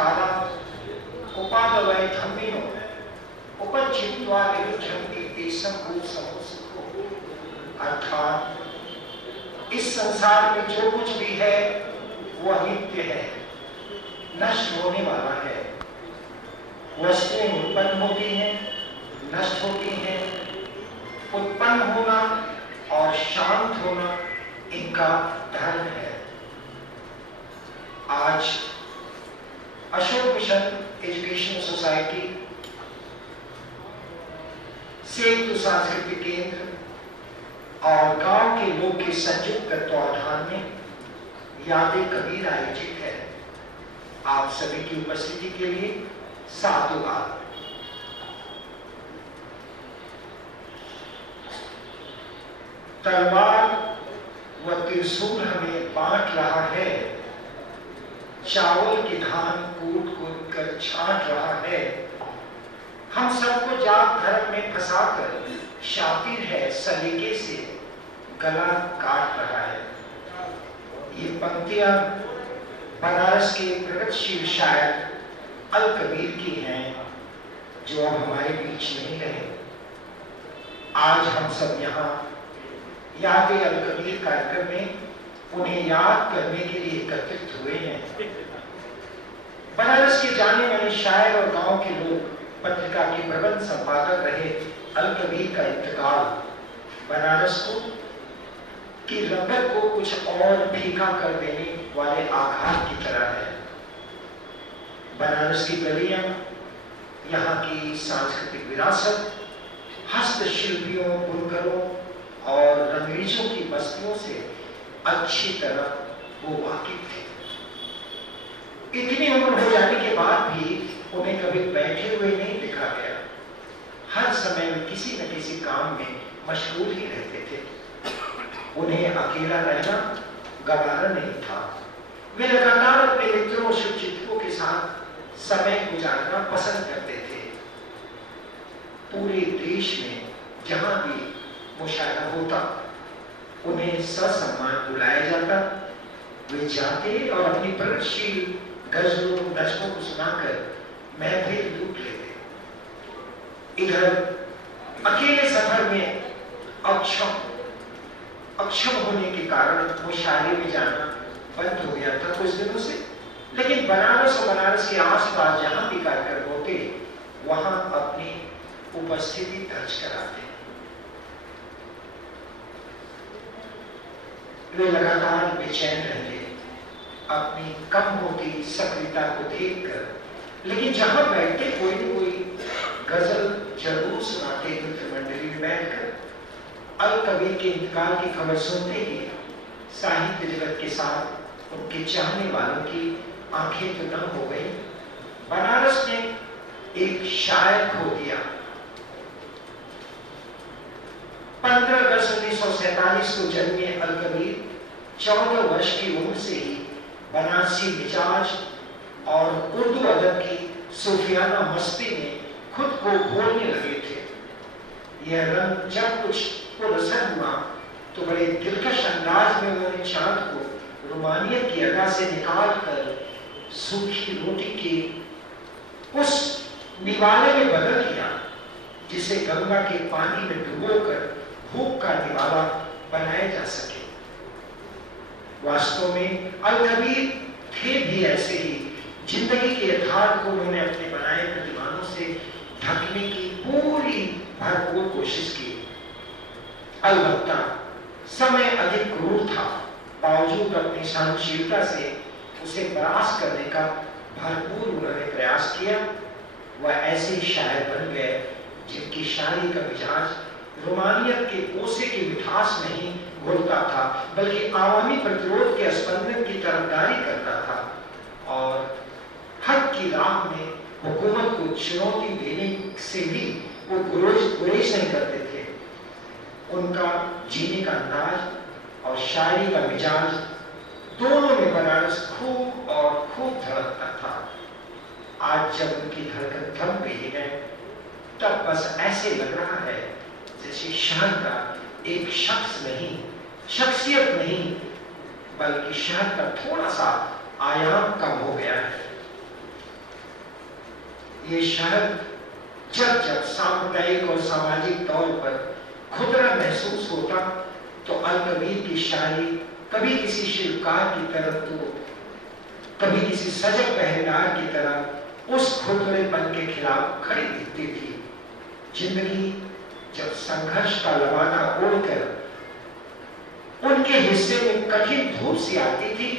काला उपादवय धम्मिनो उपचित्वा निरुद्धन्ति तेषां भूतसमुत्सुको। अर्थात इस संसार में जो कुछ भी है वो अनित्य है, नष्ट होने वाला है। वस्तुएं उत्पन्न होती हैं, नष्ट होती हैं। उत्पन्न होना और शांत होना इनका धर्म है। आज अशोक मिशन एजुकेशन सोसाइटी, सेतु सांस्कृतिक केंद्र और गांव के लोग के संयुक्त तत्वाधान में यादें कबीर आयोजित है। आप सभी की उपस्थिति के लिए साधुवाद। तलवार व त्रिशूल हमें बांट रहा है, चावल की धान कूट कूट कर छांट रहा है। हम सबको जात धर्म में फंसाकर शातिर है सलीके से गला काट रहा है। ये पंक्तियां बनारस के प्रगतिशील शायर अल कबीर की हैं, जो अब हमारे बीच नहीं रहे। आज हम सब यहाँ याद अल कबीर कार्यक्रम में उन्हें याद करने के लिए एकत्रित हुए हैं। बनारस के जाने माने शायर और गांव के लोग पत्रिका के प्रबंध संपादक रहे अल कबीर का इंतकाल बनारस को की रंगत को कुछ और फीका कर देने वाले आघात की तरह है। बनारस की गलियां, यहाँ की सांस्कृतिक विरासत, हस्तशिल्पियों, बुनकरों और रंगीजों की बस्तियों से अच्छी तरह वो वाकिफ थे। इतनी उम्र हो जाने के बाद भी उन्हें कभी बैठे हुए नहीं देखा गया। हर समय में किसी न किसी काम में मशगूल ही रहते थे। उन्हें अकेला रहना गवारा नहीं था। वे लगातार अपने मित्रों और शुभचिंतकों के साथ समय गुजारना पसंद करते थे। पूरे देश में जहां भी मुशायरा होता, उन्हें ससम्मान बुलाया जाता। वे जाते और अपनी प्रगतिशील गजलों नज़्मों को सुनाकर महफिल लूट लेते। इधर अकेले सफर में अक्षम होने के कारण मुशायरे में जाना बंद हो गया था कुछ दिनों से। लेकिन बनारस और बनारस के आसपास जहां भी कार्यक्रम होते, वहां अपनी उपस्थिति दर्ज कराते। वे लगातार बेचैन रहते अपनी कम होती सक्रियता को देखकर। लेकिन जहां बैठते कोई न कोई गजल जरूर सुनाते। मित्र मंडली में बैठकर अल कबीर के इंतकाल की खबर सुनते ही साहित्य जगत के साथ उनके चाहने वालों की आंखें तो नम हो गई। बनारस ने एक शायर खो दिया। 15 अगस्त 1947 को जन्मे अल कबीर 14 वर्ष की उम्र से ही बनारसी मिजाज और उर्दू अदब की सूफियाना मस्ती में खुद को भूलने लगे थे। यह रंग जब कुछ पुरअसर हुआ तो बड़े दिलकश अंदाज में उन्होंने चांद को रोमानियत की अदा से निकाल कर सूखी रोटी के उस निवाले में बदल दिया जिसे गंगा के पानी में डुबोकर भूख का निवाला बनाया जा सके। वास्तव में अल कबीर थे भी ऐसे ही। जिंदगी के यथार्थ को उन्होंने अपने बनाए प्रतिमानों से ढकने की पूरी भरपूर कोशिश की। अलबत्ता समय अधिक क्रूर था। बावजूद अपनी सहनशीलता से उसे परास्त करने का भरपूर उन्होंने प्रयास किया। वह ऐसे शायर बन गए जिनकी शायरी का मिजाज रोमानियत के कोसे की मिठास नहीं घुलता था, बल्कि आवामी प्रतिरोध के स्पंदन की तरफदारी करता था और हक की राह में हुकूमत को चुनौती देने से भी वो गुरेज नहीं करते थे। उनका जीने का अंदाज और शायरी का मिजाज दोनों में बनारस खूब और खूब धड़कता था। आज जब उनकी धड़कन थम गई है, तब बस ऐसे लग रहा है जैसे शहर का एक शख्स नहीं, शख्सियत नहीं, बल्कि शहर का थोड़ा सा आयाम कम हो गया है। ये शहर जब जब सामुदायिक और सामाजिक तौर पर खुदरा महसूस होता तो अल-कबीर की शायरी कभी किसी शिल्पकार की तरफ तो कभी किसी सजग पहरेदार की तरह उस खुदरेपन के खिलाफ खड़ी दिखती थी। जिंदगी जब संघर्ष का लबादा ओढ़कर उनके हिस्से में कठिन धूप सी आती थी,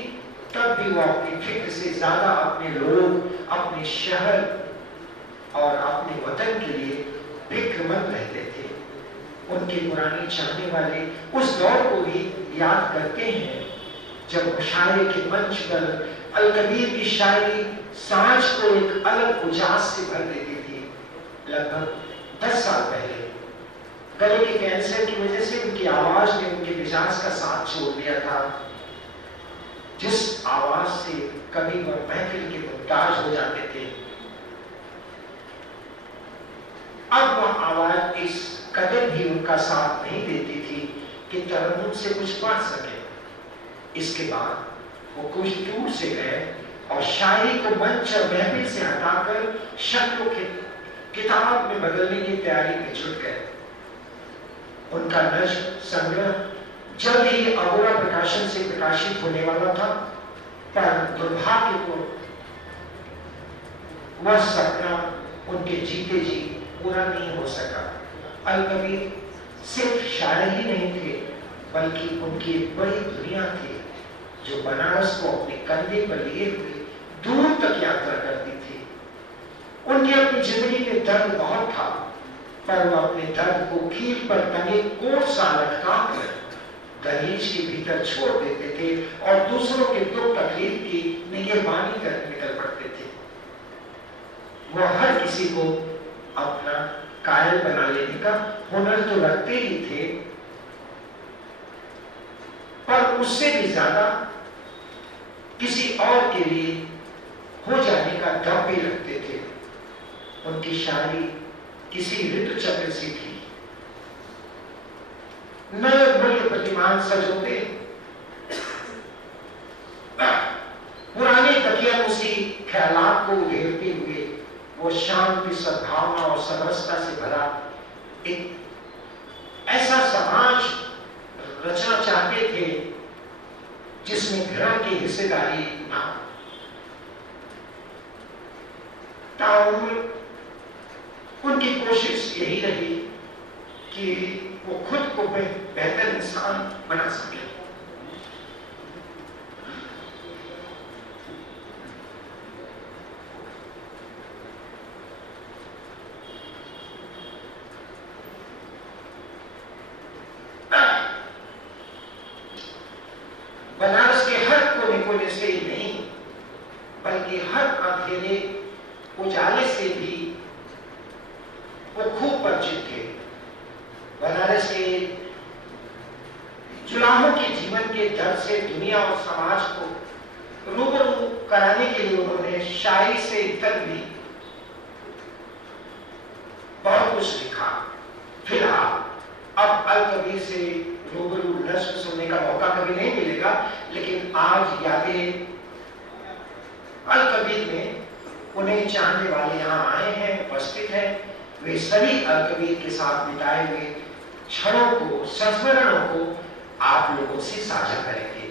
तब भी वो अपनी फिक्र से ज्यादा अपने लोग, अपने शहर और अपने वतन के लिए फिक्रमंद रहते थे। उनके पुराने चाहने वाले उस दौर को भी याद करते हैं जब मुशायरे के मंच पर अल-कबीर की शायरी समाज को एक अलग उजास से भर देती थी। लगभग 10 साल पहले गले के कैंसर की वजह से उनकी आवाज ने उनके मिजाज का साथ छोड़ दिया था। जिस आवाज से कभी वह महफिल के मुमताज हो जाते थे, अब वह आवाज इस कदर भी उनका साथ नहीं देती थी कि तरन्नुम से कुछ पढ़ सके। इसके बाद वो कुछ दूर से गए और शायरी को मंच और महफिल से हटाकर शक्ल के किताब में बदलने की तैयारी में जुट गए। उनका नज्म संग्रह जल्द ही अगोरा प्रकाशन से प्रकाशित होने वाला था, पर दुर्भाग्य को वह सपना उनके जीते जी पूरा नहीं हो सका। अल-कबीर सिर्फ शायर ही नहीं थे, बल्कि उनकी एक बड़ी दुनिया थी जो बनारस को अपने कंधे पर लिए हुए दूर तक यात्रा करती थी। उनकी अपनी जिंदगी में दर्द बहुत था, पर वो अपने दर्द को कील पर टंगे कोट सा लटकाकर दहेज के भीतर छोड़ देते थे और दूसरों के दुख तकलीफ की निगहबानी करने निकल पड़ते थे। वो हर किसी को अपना कायल बना लेने का हुनर तो रखते ही थे, पर उससे भी ज्यादा किसी और के लिए हो जाने का दम भी रखते थे। उनकी शायरी किसी ऋतु चक्र सी थी। नए मूल्य प्रतिमान सजोते, पुराने तकियानुसी ख्यालात को उधेड़ते हुए वो शांति, सद्भावना और समरसता से भरा एक ऐसा समाज रचना चाहते थे जिसमें घृणा की हिस्सेदारी ना हो। ताउम्र उनकी कोशिश यही रही कि वो खुद को बेहतर इंसान बना सके। बनारस के हर कोने कोने से ही नहीं, बल्कि हर अंधेरे उजाले से भी वो खूब परिचित थे। बनारस के जुलाहों के जीवन के दर्द से दुनिया और समाज को रूबरू कराने के लिए उन्होंने शायरी से इतर भी बहुत कुछ लिखा। फिलहाल अब अल-कबीर से रूबरू नज्म सुनने का मौका कभी नहीं मिलेगा, लेकिन आज यादें अल-कबीर में उन्हें चाहने वाले यहाँ आए हैं, उपस्थित हैं। वे सभी अल-कबीर के साथ बिताए हुए क्षणों को, संस्मरणों को आप लोगों से साझा करेंगे।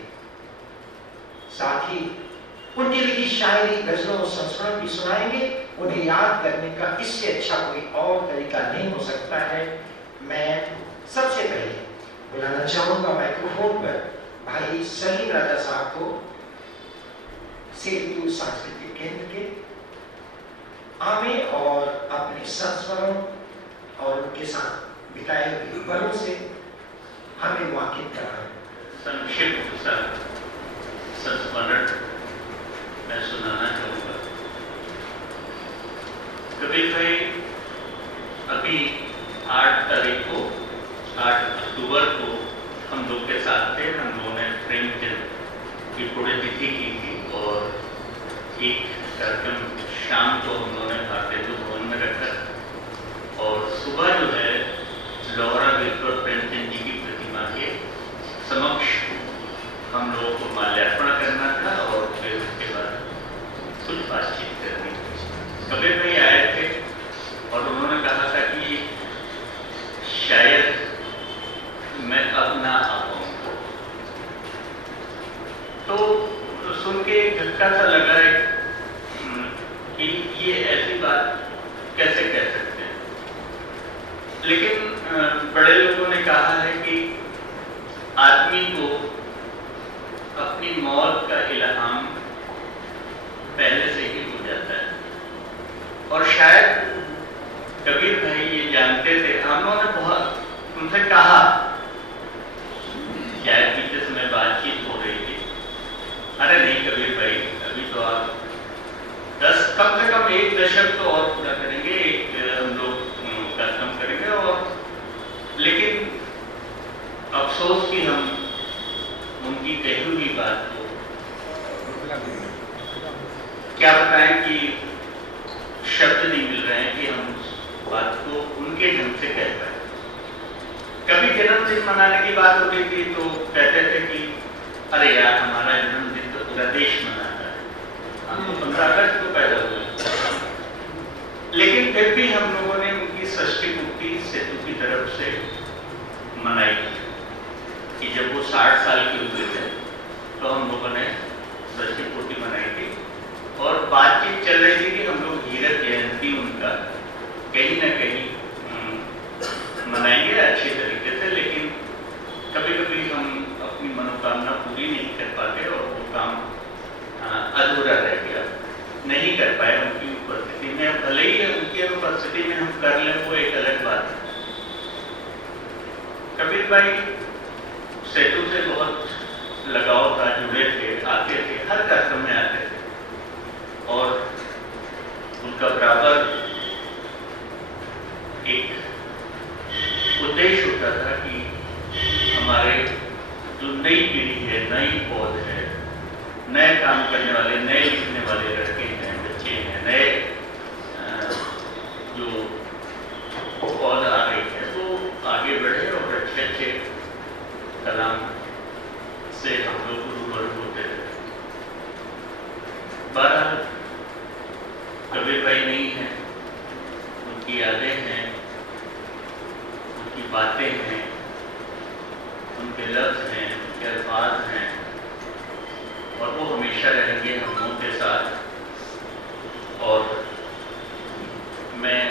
साथ ही उनकी लिखी शायरी, गजलों और संस्मरण भी सुनाएंगे। उन्हें याद करने का इससे अच्छा कोई और तरीका नहीं हो सकता है। मैं सबसे पहले बुलाना चाहूंगा माइक्रोफोन पर भाई सलीम राजा साहब को, सेतु सांस्कृतिक केंद्र के आमे और अपने संस्मरण और उनके साथ बिताए हुए पलों से हमें वाकिफ कराएं। संक्षिप्त संस्मरण मैं सुनाना चाहूँगा। कबीर भाई अभी 8 तारीख को, 8 अक्टूबर को हम लोग के साथ थे। हम लोगों ने प्रेमचंद की पुण्यतिथि की थी और एक कार्यक्रम शाम को हम लोगों ने भारतीय भवन में रखा और सुबह जो है लोहरा गिरकर प्रेमचंद जी की प्रतिमा के समक्ष हम लोगों को माल्यार्पण करना था और फिर उसके बाद कुछ बातचीत करनी थी। कबीर भाई आए ये ऐसी बात कैसे कह सकते हैं। लेकिन बड़े लोगों ने कहा है कि आदमी को अपनी मौत का इल्हाम पहले से ही हो जाता है। और शायद कबीर भाई ये जानते थे। हम लोगों ने बहुत उनसे कहा, शायद पीछे समय बातचीत हो रही थी, अरे नहीं कबीर भाई, अभी तो आप 10 कम से कम 1 दशक तो और पूरा करेंगे, हम लोग कार्यक्रम करेंगे। और लेकिन अफसोस कि हम उनकी कही हुई बात को क्या बताएं कि शब्द नहीं मिल रहे हैं कि हम उस बात को उनके ढंग से कह पाए। कभी जन्मदिन मनाने की बात होती थी तो कहते थे कि अरे यार हमारा जन्मदिन तो पूरा देश मनाता है, हम तो 15 अगस्त को पैदा हुए। लेकिन फिर भी हम लोगों ने उनकी षष्ठी पूर्ति सेतु की तरफ से मनाई कि जब वो 60 साल के हुए थे तो हम लोगों ने षष्ठी पूर्ति मनाई थी। और बातचीत चल रही थी कि हम लोग हीरक जयंती उनका कहीं ना कहीं मनाएंगे अच्छे तरीके से। लेकिन कभी कभी हम अपनी मनोकामना पूरी नहीं कर पाते और वो काम अधूरा रह गया, नहीं कर पाए उनकी उपस्थिति में। भले ही उनकी उपस्थिति में हम कर लें वो एक अलग बात है। कबीर भाई सेतु से बहुत लगाव था, जुड़े थे, आते थे, हर कार्यक्रम में आते थे। और उनका बराबर एक उद्देश्य होता था कि हमारे जो नई पीढ़ी है, नई पौध है, नए काम करने वाले, नए लिखने वाले लड़के हैं, बच्चे हैं, नए जो पौध आ रही है वो आगे बढ़े और अच्छे अच्छे कलाम से हम लोग रूबरू होते थे। बहरहाल कबीर भाई नहीं है, उनकी यादें हैं, उनकी बातें हैं, उनके लफ्ज हैं, उनके अल्फाज हैं और वो हमेशा रहेंगे हम लोगों के साथ। और मैं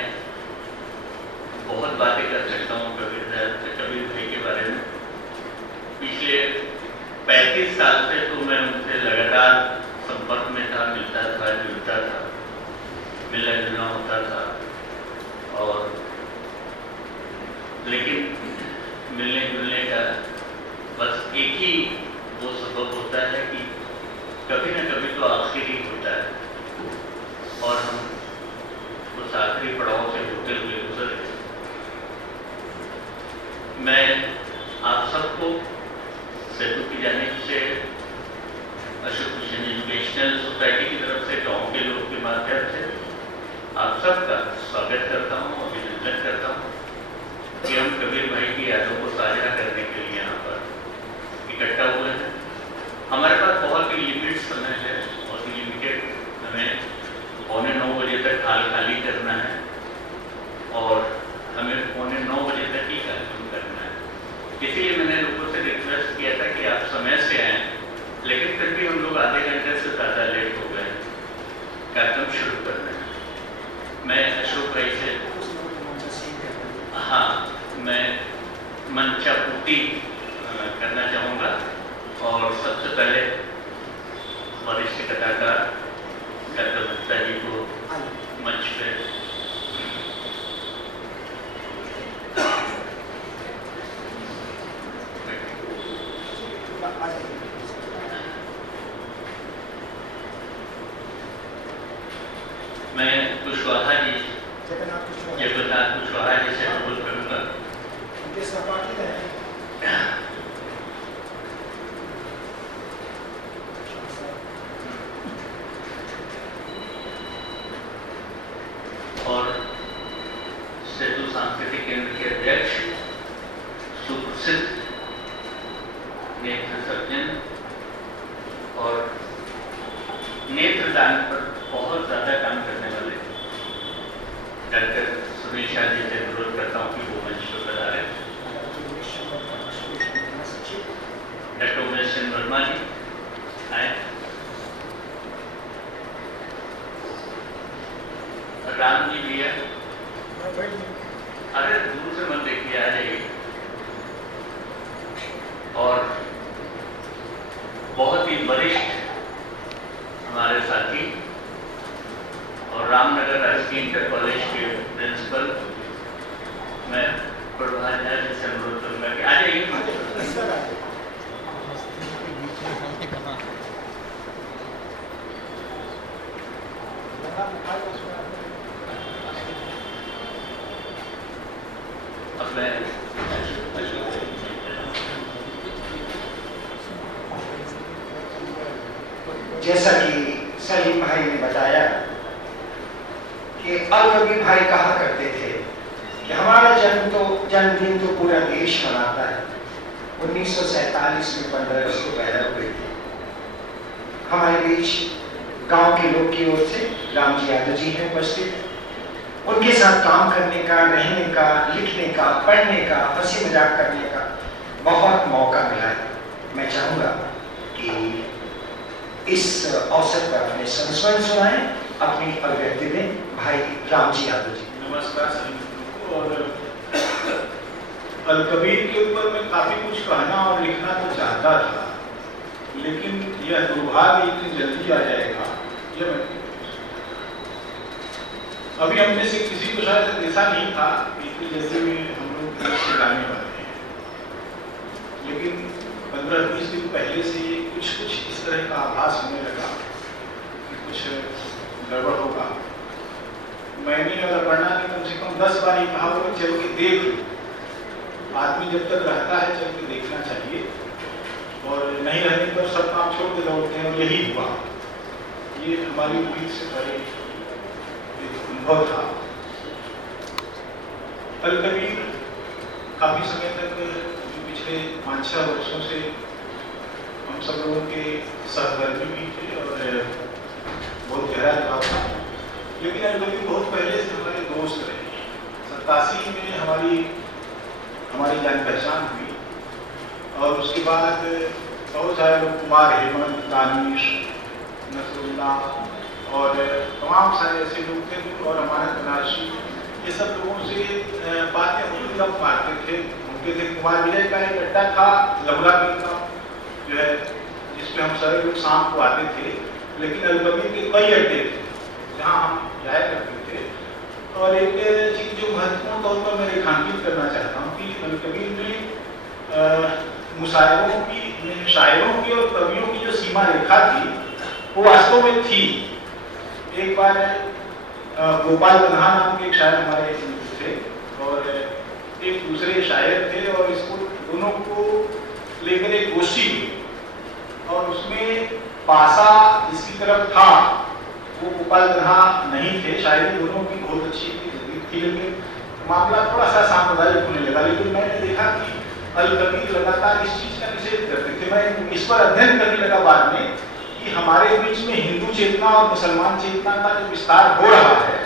बहुत बातें कर सकता हूँ कबीर भाई के बारे में। पिछले 35 साल से तो मैं उनसे लगातार संपर्क में था, मिलता था, जुड़ता था, मिलना जुलना होता था। और लेकिन मिलने जुलने का बस एक ही वो सबब होता है कि कभी ना कभी तो आखिर ही होता है और हम उस आखिरी पड़ाव से होते हुए गुजर गए। मैं आप सबको सेतु की जानिब से अशोक मिशन एजुकेशनल सोसाइटी की तरफ से, गाँव के लोग के माध्यम से आप सबका स्वागत करता हूँ, अभिनंदन करता हूँ कि हम कबीर भाई की यादों को साझा करने के लिए यहाँ पर इकट्ठा हुए हैं। हमारे पास बहुत ही लिमिटेड समय है, बहुत ही लिमिटेड, हमें 8:45 बजे तक हाल खाली करना है और हमें 8:45 बजे तक ही कार्यक्रम करना है। इसीलिए मैंने लोगों से रिक्वेस्ट किया था कि आप समय से आएँ, लेकिन फिर भी हम लोग आधे घंटे से ज़्यादा लेट हो गए कार्यक्रम शुरू करने में। मैं अशोक भाई से मैं मंचापूर्ति करना चाहूँगा और सबसे पहले वरिष्ठ कलाकार डॉक्टर गुप्ता जी को मंच पे मैं कुशवाहा जी, जगन्नाथ कुशवाहा जी से अनुरोध करूँगा। उनके सहपाठी रहे और सेतु सांस्कृतिक केंद्र के अध्यक्ष, सुप्रसिद्ध नेत्र सर्जन और नेत्रदान पर बहुत ज़्यादा काम करने वाले डॉक्टर सुनील शाह जी से अनुरोध करता हूँ कि वो मंच पर पधारें। डॉक्टर उमेश चंद्र वर्मा जी आए। राम जी भी है, अरे दूर से मत देखिए, आ जाइए। और बहुत ही वरिष्ठ हमारे साथी और रामनगर राजकीय इंटर कॉलेज के प्रिंसिपल, मैं प्रभात झा जी से अनुरोध करूंगा कि आ जाइए। अब मैं जैसा कि सलीम भाई ने बताया कि अलकबीर भाई कहा करते थे कि हमारा जन्मदिन तो पूरा देश मनाता है। 1947 में 15 अगस्त को पैदा हुए थे। हमारे बीच गांव के लोग की ओर से राम जी यादव जी हैं उपस्थित। उनके साथ काम करने का, रहने का, लिखने का, पढ़ने का, हंसी मजाक करने का बहुत मौका मिला है। मैं चाहूंगा कि इस अवसर पर अपने संस्मरण सुनाएं, अपनी अभिव्यक्ति दें। भाई राम जी यादव जी। नमस्कार सभी को। और अलकबीर के ऊपर मैं काफी कुछ कहना और लिखना तो चाहता था, लेकिन यह दुर्भाग्य इतनी जल्दी आ जाएगा, यह मैं अभी हम में से किसी को शायद ऐसा नहीं था कि इतनी जल्दी में हम लोग इससे जाने वाले हैं। लेकिन 15-20 दिन पहले से कुछ इस तरह का आभास होने लगा कि कुछ गड़बड़ होगा। मैंने अगर पढ़ना कि कम से कम 10 बार ही कहा होगा चल के देख लो। आदमी जब तक रहता है चल के देखना चाहिए, और नहीं रहने पर सब काम छोड़ के दौड़ते हैं, और यही हुआ। ये हमारी उम्मीद से परे अनुभव था। अलकबीर काफी समय तक, पिछले 5-6 वर्षों से हम सब लोगों के सहकर्मी भी थे और बहुत गहरा लगाव था। लेकिन अलकबीर बहुत पहले से हमारे दोस्त रहे। 87 में हमारी जान पहचान हुई, और उसके बाद बहुत सारे लोग, कुमार हेमंत, दानिश, नसरुल्ला और तमाम सारे ऐसे लोग थे, और हमारे बनारसी, ये सब लोगों से बातें हम लोग मारते थे, घूमते थे। कुमार विजय का एक अड्डा था लवला का, जो है जिसमें हम सारे लोग शाम को आते थे। लेकिन अलकबीर के कई अड्डे थे जहाँ हम जाया करते थे। और एक चीज़ जो महत्वपूर्ण तौर पर मैं रेखांकित करना चाहता हूँ कि अलकबीर में मुशायरों की, शायरों की और कवियों की जो सीमा रेखा थी वो वास्तव में थी। एक बार गोपाल कन्हा नाम के एक शायर हमारे थे, और एक दूसरे शायर थे, और इसको दोनों को लेकर एक गोष्ठी हुई, और उसमें पासा जिसकी तरफ था वो गोपाल कन्हा नहीं थे। शायरी दोनों की बहुत अच्छी थी, लेकिन मामला थोड़ा सा सांप्रदायिक होने लगा। लेकिन मैंने देखा कि अलकबीर लगातार इस चीज का निषेध करते थे। मैं इस पर अध्ययन करने लगा बाद में कि हमारे बीच में हिंदू चेतना और मुसलमान चेतना का जो विस्तार हो रहा है,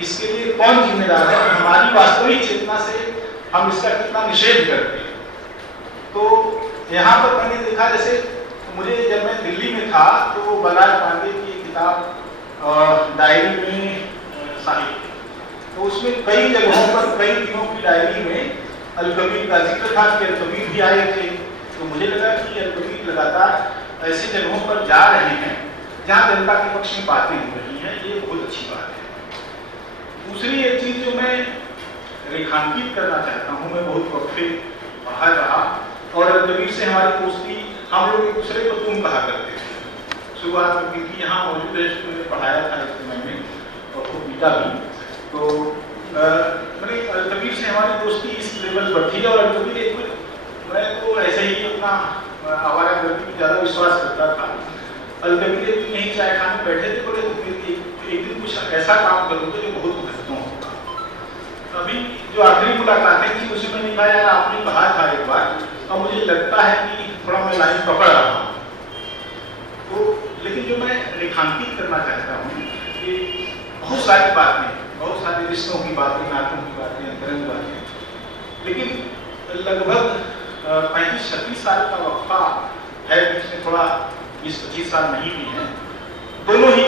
इसके लिए कौन जिम्मेदार है, हमारी वास्तविक चेतना से हम इसका कितना निषेध करते हैं। तो यहाँ पर मैंने देखा, जैसे मुझे जब मैं दिल्ली में था तो बलराज पांडे की किताब डायरी में साहित्य, तो उसमें कई जगहों पर कई दिनों की डायरी में अलकबीर का जिक्र था कि अलकबीर भी आए थे। तो मुझे लगा कि अलकबीर लगातार ऐसी जगहों पर जा रहे हैं जहाँ जनता के पक्ष में बातें हो रही हैं, ये बहुत अच्छी बात है। दूसरी एक चीज जो मैं रेखांकित करना चाहता हूँ, मैं बहुत वक्फे बाहर रहा, और अलकबीर से हमारी दोस्ती, हम लोग एक दूसरे को तुम कहा करते थे शुरुआत में, क्योंकि यहाँ मौजूद है, मैंने पढ़ाया था इस समय में और खूब पीटा भी। तो मैंने अलकबीर से हमारी दोस्ती इस लेवल पर थी, और अलकबीर एक, मैं तो ऐसे ही अपना आवारा गर्दी में ज़्यादा विश्वास करता था। अलकबीर एक दिन यहीं चाय खाने बैठे थे, बोले एक दिन कुछ ऐसा काम करोगे जो बहुत महत्वपूर्ण होगा। अभी जो आखिरी मुलाकातें थी उसमें मैंने कहा, यार आपने कहा था एक बार, और मुझे लगता है कि थोड़ा मैं लाइन पकड़ रहा हूँ। तो लेकिन जो मैं रेखांकित करना चाहता हूँ कि बहुत सारी बातें, बहुत सारे रिश्तों की बातें, नातों की बातें, अंतरंग बातें, लेकिन लगभग 35-36 साल का वक्फा है, बीच में थोड़ा 20-25 साल नहीं भी है। दोनों ही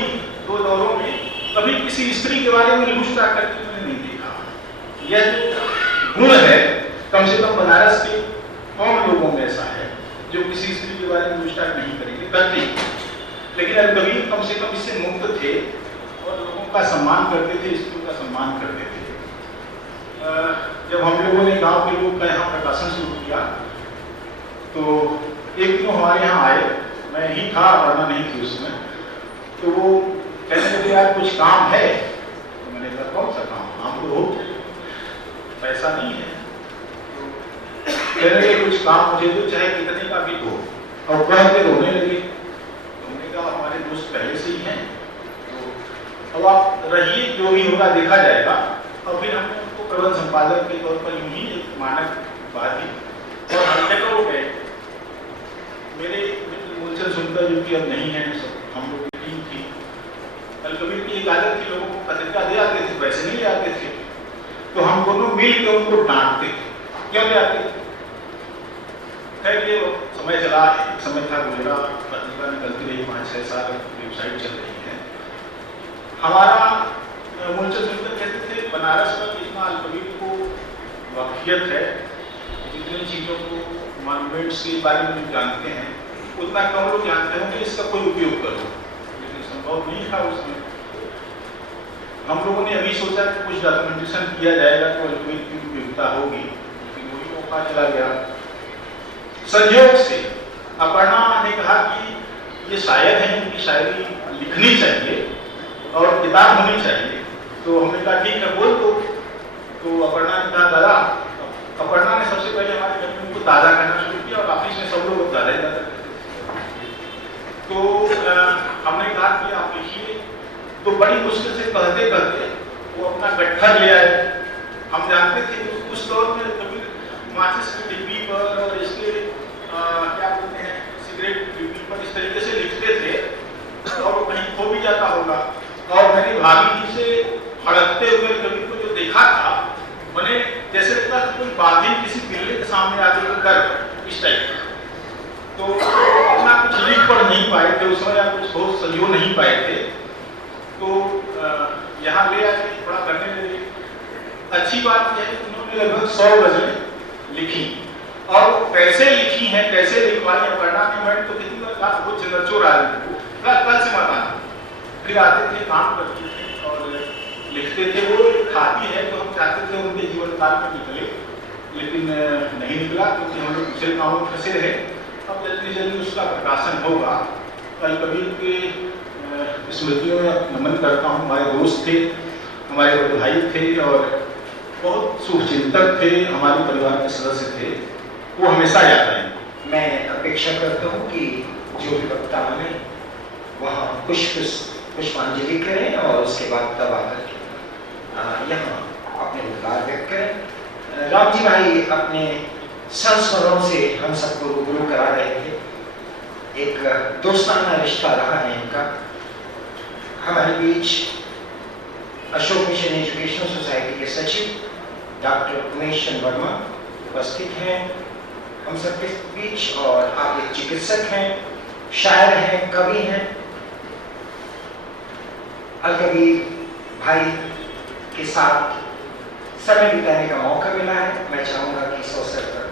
दो दौरों में कभी किसी स्त्री के बारे में लूटताक करते मैंने नहीं देखा। यह जो गुण है कम से कम बनारस के कौन लोगों में ऐसा है जो किसी स्त्री के बारे में लूटताक नहीं करेंगे, करते ही। लेकिन अलकबीर कम से कम इससे मुक्त थे और लोगों का सम्मान करते थे, स्त्रियों का सम्मान करते थे। जब हम लोगों ने गांव के लोग का यहाँ प्रकाशन शुरू किया तो एक दिन हमारे यहाँ आए, मैं ही था, पढ़ना नहीं थी उसमें, तो वो कहने लगे यार कुछ काम है। तो मैंने कहा कौन सा काम तो हो, पैसा नहीं है। तो कहने लगे कुछ काम मुझे दो, चाहे कितने का भी दो, और कह के रोने लगे। तो हमने कहा हमारे दोस्त पहले से ही हैं, तो अब आप रहिए, जो भी होगा देखा जाएगा। और फिर हमने उनको प्रबंध संपादक के तौर पर यूं ही एक मानक बात दी और हम जगह हो गए। मेरे मित्र मूलचंद सुनकर जो कि अब नहीं है, सब हम लोग की टीम थी। अलकबीर की एक आदत थी, लोगों को पत्रिका दे आते थे, पैसे नहीं ले आते थे, तो हम दोनों मिल के उनको डांटते थे, क्यों ले आते थे। खैर ये समय चला, एक समय था गुजरा, पत्रिका निकलती रही 5-6 साल, वेबसाइट चल रही है। हमारा मूलचंद सुनकर कहते थे बनारस में जितना अलकबीर को वाकियत है, जितनी चीज़ों को मॉन्यूमेंट्स के बारे में जानते हैं, उतना कम लोग जानते होंगे, इसका कोई उपयोग करो। लेकिन संभव नहीं था उसमें। हम लोगों ने अभी सोचा कि कुछ डॉक्यूमेंटेशन किया जाएगा तो अलकबीर की उपयोगिता होगी, लेकिन वही मौका चला गया। संयोग से अपर्णा ने कहा कि ये शायर हैं, इनकी शायरी लिखनी चाहिए और किताब होनी चाहिए। तो हमने कहा ठीक है बोल दो। तो अपर्णा ने कहा दादा, अपर्णा ने सबसे पहले हमारे घर में उनको दादा कहना शुरू किया और ऑफिस में सब लोग दादा ही दादा कहते थे। तो हमने कहा कि आप लिखिए। तो बड़ी मुश्किल से कहते कहते वो अपना गट्ठर ले आए। हम जानते थे उस दौर में कभी माचिस की डिब्बी पर और इसके क्या बोलते हैं सिगरेट डिब्बी पर इस तरीके से लिखते थे और वो कहीं खो भी जाता होगा। और मेरी भाभी जी से हड़कते हुए कभी को जो देखा था, मैंने जैसे लगता था कोई बाधिन किसी पिल्ले के सामने आगे को कर इस टाइप का। तो अपना कुछ लिख पढ़ नहीं पाए थे उस समय, या कुछ सोच संजो नहीं पाए थे। तो यहाँ ले आके थोड़ा करने लगे। अच्छी बात यह है कि उन्होंने लगभग 100 गजलें लिखी और वो कैसे लिखी हैं, कैसे लिखवाई है पढ़ना नहीं। मैं तो कितनी बार कहा वो चंद्रचूर आदमी कल से मत आना, फिर आते थे, काम करते थे और लिखते थे। वो खाती है तो हम चाहते थे उनके जीवन काल में निकले, लेकिन नहीं निकला क्योंकि हम लोग दूसरे कामों में फंसे रहे। अब जल्दी जल्दी उसका प्रकाशन होगा। अलकबीर के स्मृतियों में नमन करता हूँ। हमारे दोस्त थे, हमारे बड़े भाई थे और बहुत शुभचिंतक थे, हमारे परिवार के सदस्य थे, वो हमेशा याद रहेंगे। मैं अपेक्षा करता हूँ कि जो भी वक्ता आने वहाँ पुष्पांजलि करें और उसके बाद तब आकर के यहाँ अपने विचार व्यक्त करें। राम जी भाई अपने संस्मरणों से हम सबको रूबरू करा रहे थे। एक दोस्ताना रिश्ता रहा है इनका। हमारे बीच अशोक मिशन एजुकेशनल सोसाइटी के सचिव डॉक्टर उमेश चंद्र वर्मा उपस्थित हैं हम सबके बीच, और आप एक चिकित्सक हैं, शायर हैं, कवि हैं। अलकबीर भाई के साथ समय बिताने का मौका मिला है। मैं चाहूँगा कि इस अवसर पर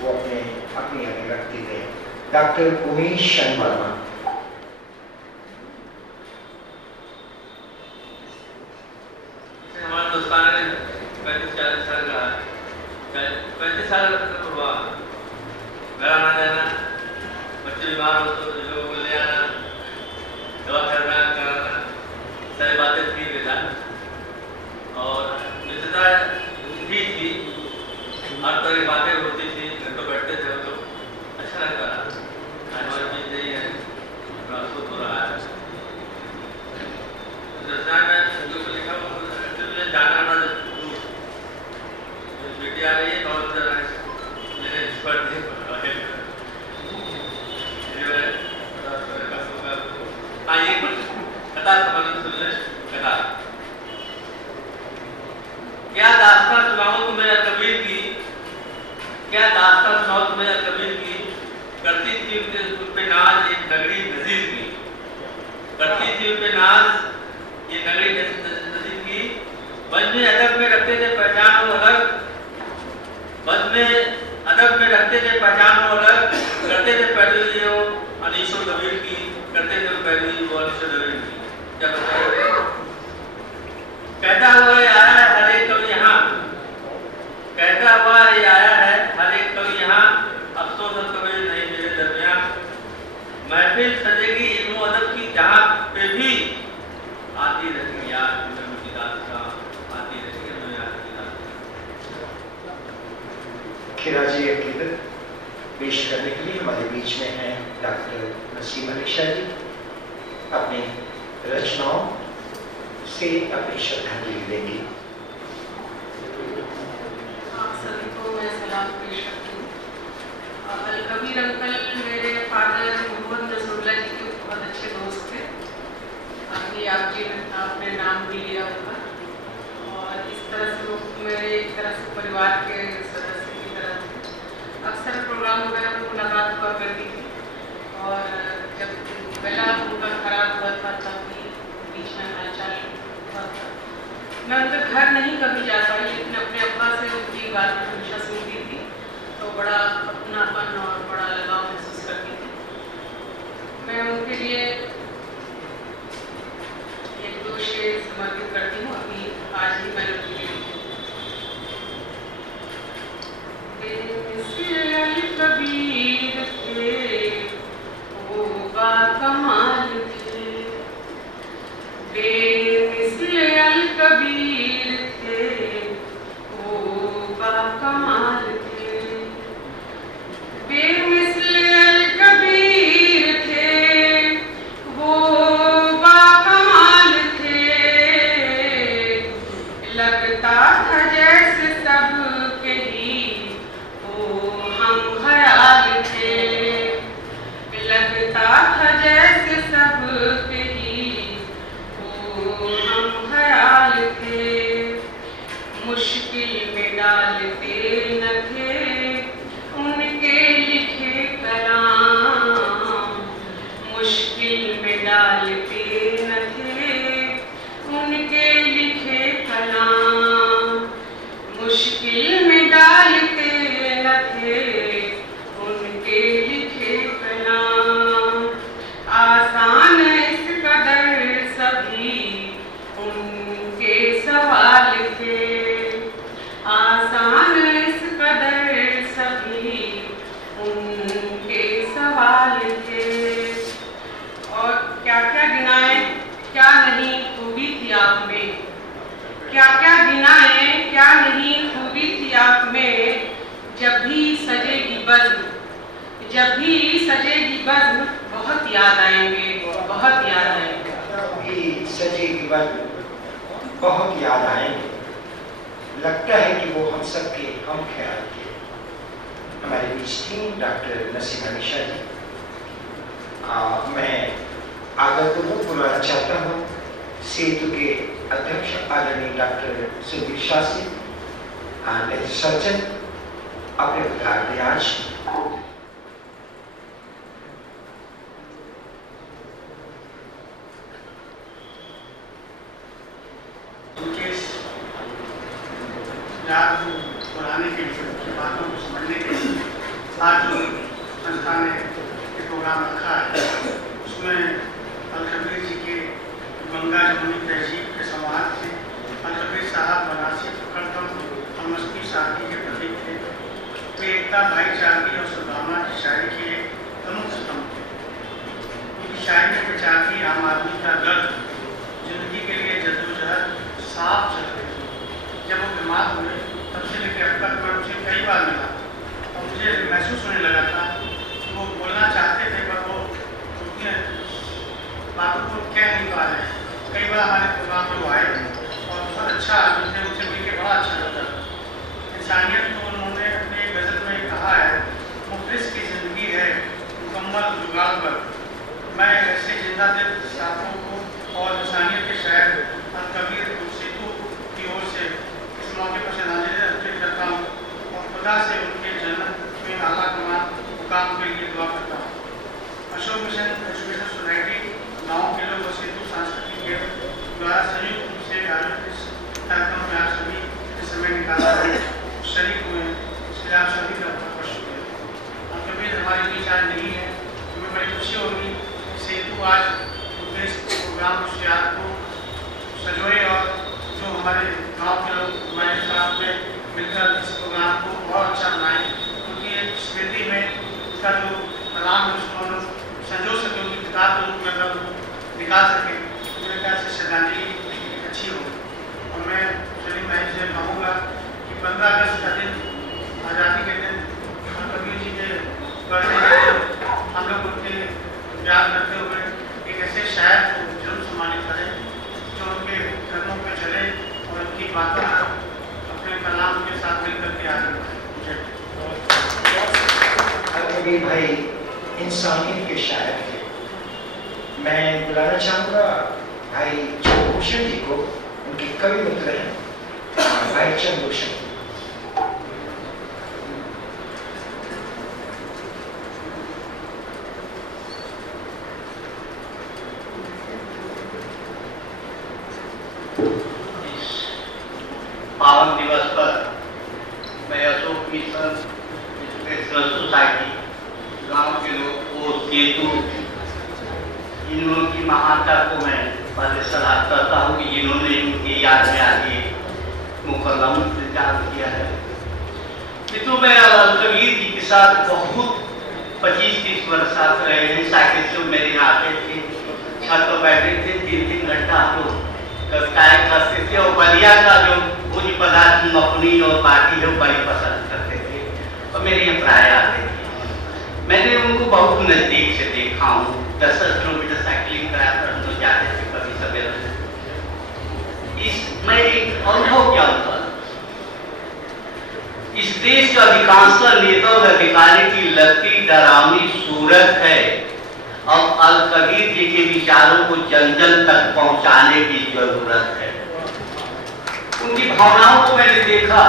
वो अपनी अभिव्यक्ति दें। डॉक्टर उमेश चंद्र वर्मा। हमारे दोस्ताना ने 35-40 साल का 35 साल हुआ, घर आना जाना, बच्चे बीमार हो तो लोगों को ले आना, दवा करना कराना, सारी बातें थी बेटा। और मित्रता भी थी, हर तरह की बातें होती थी, घर पर बैठते थे तो अच्छा लगता था। आज हमारे बीच नहीं है, महसूस हो रहा है। रचना में जो लिखा मुझे जाना ना बेटी आ रही है बहुत मेरे आइए कुछ कथा समझ सुनने कथा। क्या दास्तां सुनाओ तुम्हें अलकबीर की, क्या दास्तां सुनाओ तुम्हें अलकबीर की। करती थी उन पे नाज एक नगरी नजीर की, करती थी उन पे नाज ये नगरी नसीब की बद में अदब में रखते थे पहचान वो अलग, बद में अदब में रखते थे पहचान वो अलग, करते थे पैरवी वो अनीसो दबीर की, करते थे पैरवी वो अनीसो दबीर की। क्या बताइए? कहता हुआ ये आया है हर एक कवि यहाँ, कहता हुआ ये आया है हर एक कवि यहाँ, अफसोस और कवि नहीं मेरे दरमियान। महफिल सजेगी इल्म अदब की जहाँ पे भी आती रहती याद की दास्तां, आती रहती है याद की दास्तां। खिराजी अकीदत पेश करने के लिए हमारे बीच में हैं डॉक्टर नसीम अली शाह जी। अपनी रचनाओं से अपनी श्रद्धांजलि देंगे। आप सभी को मैं सलाम पेश करती हूँ। अलकबीर अंकल मेरे फादर मोहम्मद नसरुल्लाह जी के बहुत अच्छे दोस्त थे। अभी आपने नाम भी लिया होगा, और इस तरह से वो मेरे एक तरह से परिवार के सदस्य की तरह थे। अक्सर प्रोग्राम वगैरह में मुलाकात हुआ करती थी, और जब गला उनका खराब हुआ था तब भी बीच में हालचाल हुआ था। मैं उनके घर नहीं कभी जा पाई, लेकिन अपने अब्बा से उनकी बात हमेशा सुनती थी, तो बड़ा अपनापन और बड़ा लगाव महसूस करती थी। मैं उनके लिए एक दो शेर समर्पित करती हूँ। अभी आज ही मैंने उनके लिए कबीर थे वो बाकमाल थे, बेमिस्ल अल कबीर थे वो बाकमाल थे, बेमिस्ल अल कबीर थे वो बाकमाल थे। लगता था जैसे सबके ही वो हम ख्याल थे, लगता था जैसे सबके ही वो हम ख्याल थे। मुश्किल में डालते न थे उनके लिखे कलाम, मुश्किल में डालते न थे उनके लिखे कलाम, मुश्किल में डालते न थे उनके लिखे कलाम। आसान इस कदर सभी उनके सवाल थे, आसान इस कदर सभी उनके सवाल थे। और क्या क्या गिनाएं क्या नहीं खूबी थी आप में, क्या क्या गिनाएं क्या नहीं खूबी थी आप में। जब भी सजेगी बज़्म, जब भी सजेगी बज़्म बहुत याद आएंगे, बहुत याद आएंगे। भी सजेगी बज़्म बहुत याद आएंगे। लगता है कि वो हम सबके हम ख्याल के। हमारे बीच थी डॉक्टर नसीम अली शाह जी। मैं आदरपूर्वक बुलाना चाहता हूँ सेतु के अध्यक्ष आदरणीय डॉक्टर सुधीर शाह जी, सर्जन अपने उद्घाटन में आज याद बनाने के लिए, बातों को समझने के लिए आज जो संस्था ने ये प्रोग्राम रखा है, उसमें अलकबीर जी के गंगा जमुनी तहजीब के समाज थे। अलकबीर साहब बनारसी फकरतम और मस्ती शादी के प्रतीक थे। वे एकता, भाईचारगी और सद्भावना की शायरी के एक प्रमुख स्तंभ थे। उनकी शायरी में बेचारगी, आम आदमी का दर्द, जिंदगी के लिए जद्दोजहद साफ चल रही थी। जब वो बीमार हुए तब से लेकर अब तक मैं उनसे कई बार मिला, और मुझे महसूस होने लगा था कि वो बोलना चाहते थे पर वो उनके बातों को कह नहीं पा रहे। कई बार हमारे प्रोग्राम में वो आए और बहुत अच्छा, मुझे उनसे मिलकर बड़ा अच्छा लगा। इंसानियत को उन्होंने अपने गज़ल में कहा है, मुखलिस की ज़िंदगी है मुकम्मल जुगाड़ पर। मैं ऐसे जिंदा दिल साथों को और इंसानियत के शायर अलकबीर सेतु की ओर से इस मौके पर श्रद्धांजलि अर्पित करता हूँ और खुदा से उनके जन्नत में आला मुकाम के लिए दुआ करता हूँ। अशोक मिशन एजुकेशन सोसाइटी, गाँव के लोग और सेतु सांस्कृतिक द्वारा हमारे गांव के लोग हमारे साथ में मिलकर इस प्रोग्राम को और अच्छा बनाएं, क्योंकि एक स्मृति में इसका जो कलाम है उसको हम संजो सके, उनकी किताब के रूप में अगर निकाल सके तो मेरे ख्याल से श्रद्धांजलि अच्छी हो। और मैं सलीम भाई से कहूँगा कि 15 अगस्त का दिन, आज़ादी के दिन, कबीर जी के बर्थडे के दिन हम लोग उनके याद करते हुए एक ऐसे शायर को जरूर सम्मानित करें जो उनके कदमों पे चले और उनकी बातों को अपने कलाम के साथ मिलकर के आगे बढ़े। कबीर भाई इंसानियत के शायर थे। मैं बुलाना चाहूँगा भाई चंद्रभूषण जी को, उनके कवि मित्र हैं भाई चंद्रभूषण। पावन दिवस पर मैं अशोक मिशन इंस्पिरेशनल सोसाइटी, गांव के लोग और केतु, इन लोगों की महानता को मैं पहले सलाह करता हूँ कि जिन्होंने उनकी याद में आगे मुकर्रम इंतजाम किया है। मित्रों, मैं कबीर जी के साथ बहुत 25-30 वर्ष साथ रहे हैं। साइकिल से मेरे यहाँ आते थे, छत पर बैठे थे, 3-3 घंटा हम लोग कविताएं करते थे। और बलिया का जो भोज पदार्थ मखनी और बाटी है बड़ी पसंद करते थे और मेरे यहाँ प्राय आते थे। मैंने उनको बहुत नज़दीक से देखा हूँ। 10 किलोमीटर साइकिलिंग कराया पर हम लोग जाते थे कभी सवेरे। इसमें एक अनुभव क्या होता, इस देश का अधिकांश नेता और अधिकारी की लगती डरावनी सूरत है। अब अल कबीर जी के विचारों को जन जन तक पहुंचाने की जरूरत है। उनकी भावनाओं को मैंने देखा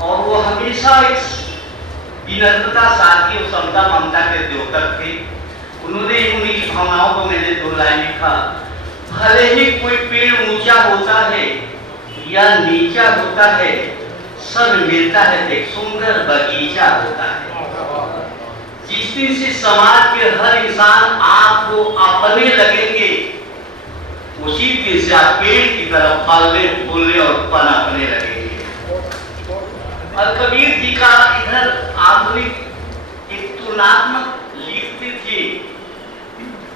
और वो हमेशा इस विनम्रता, सादगी और समता ममता के द्योतक थे। उन्होंने उन्हीं भावनाओं को मैंने 2 लाइन लिखा। भले ही कोई पेड़ ऊंचा होता है या नीचा होता है, सब मिलता है एक सुंदर बगीचा होता है। जिस दिन से समाज के हर इंसान आपको अपने लगेंगे, उसी दिन से आप पेड़ की तरफ फलने फूलने और पनपने लगेंगे। और कबीर जी का इधर आधुनिक एक तुलनात्मक लिखते थे,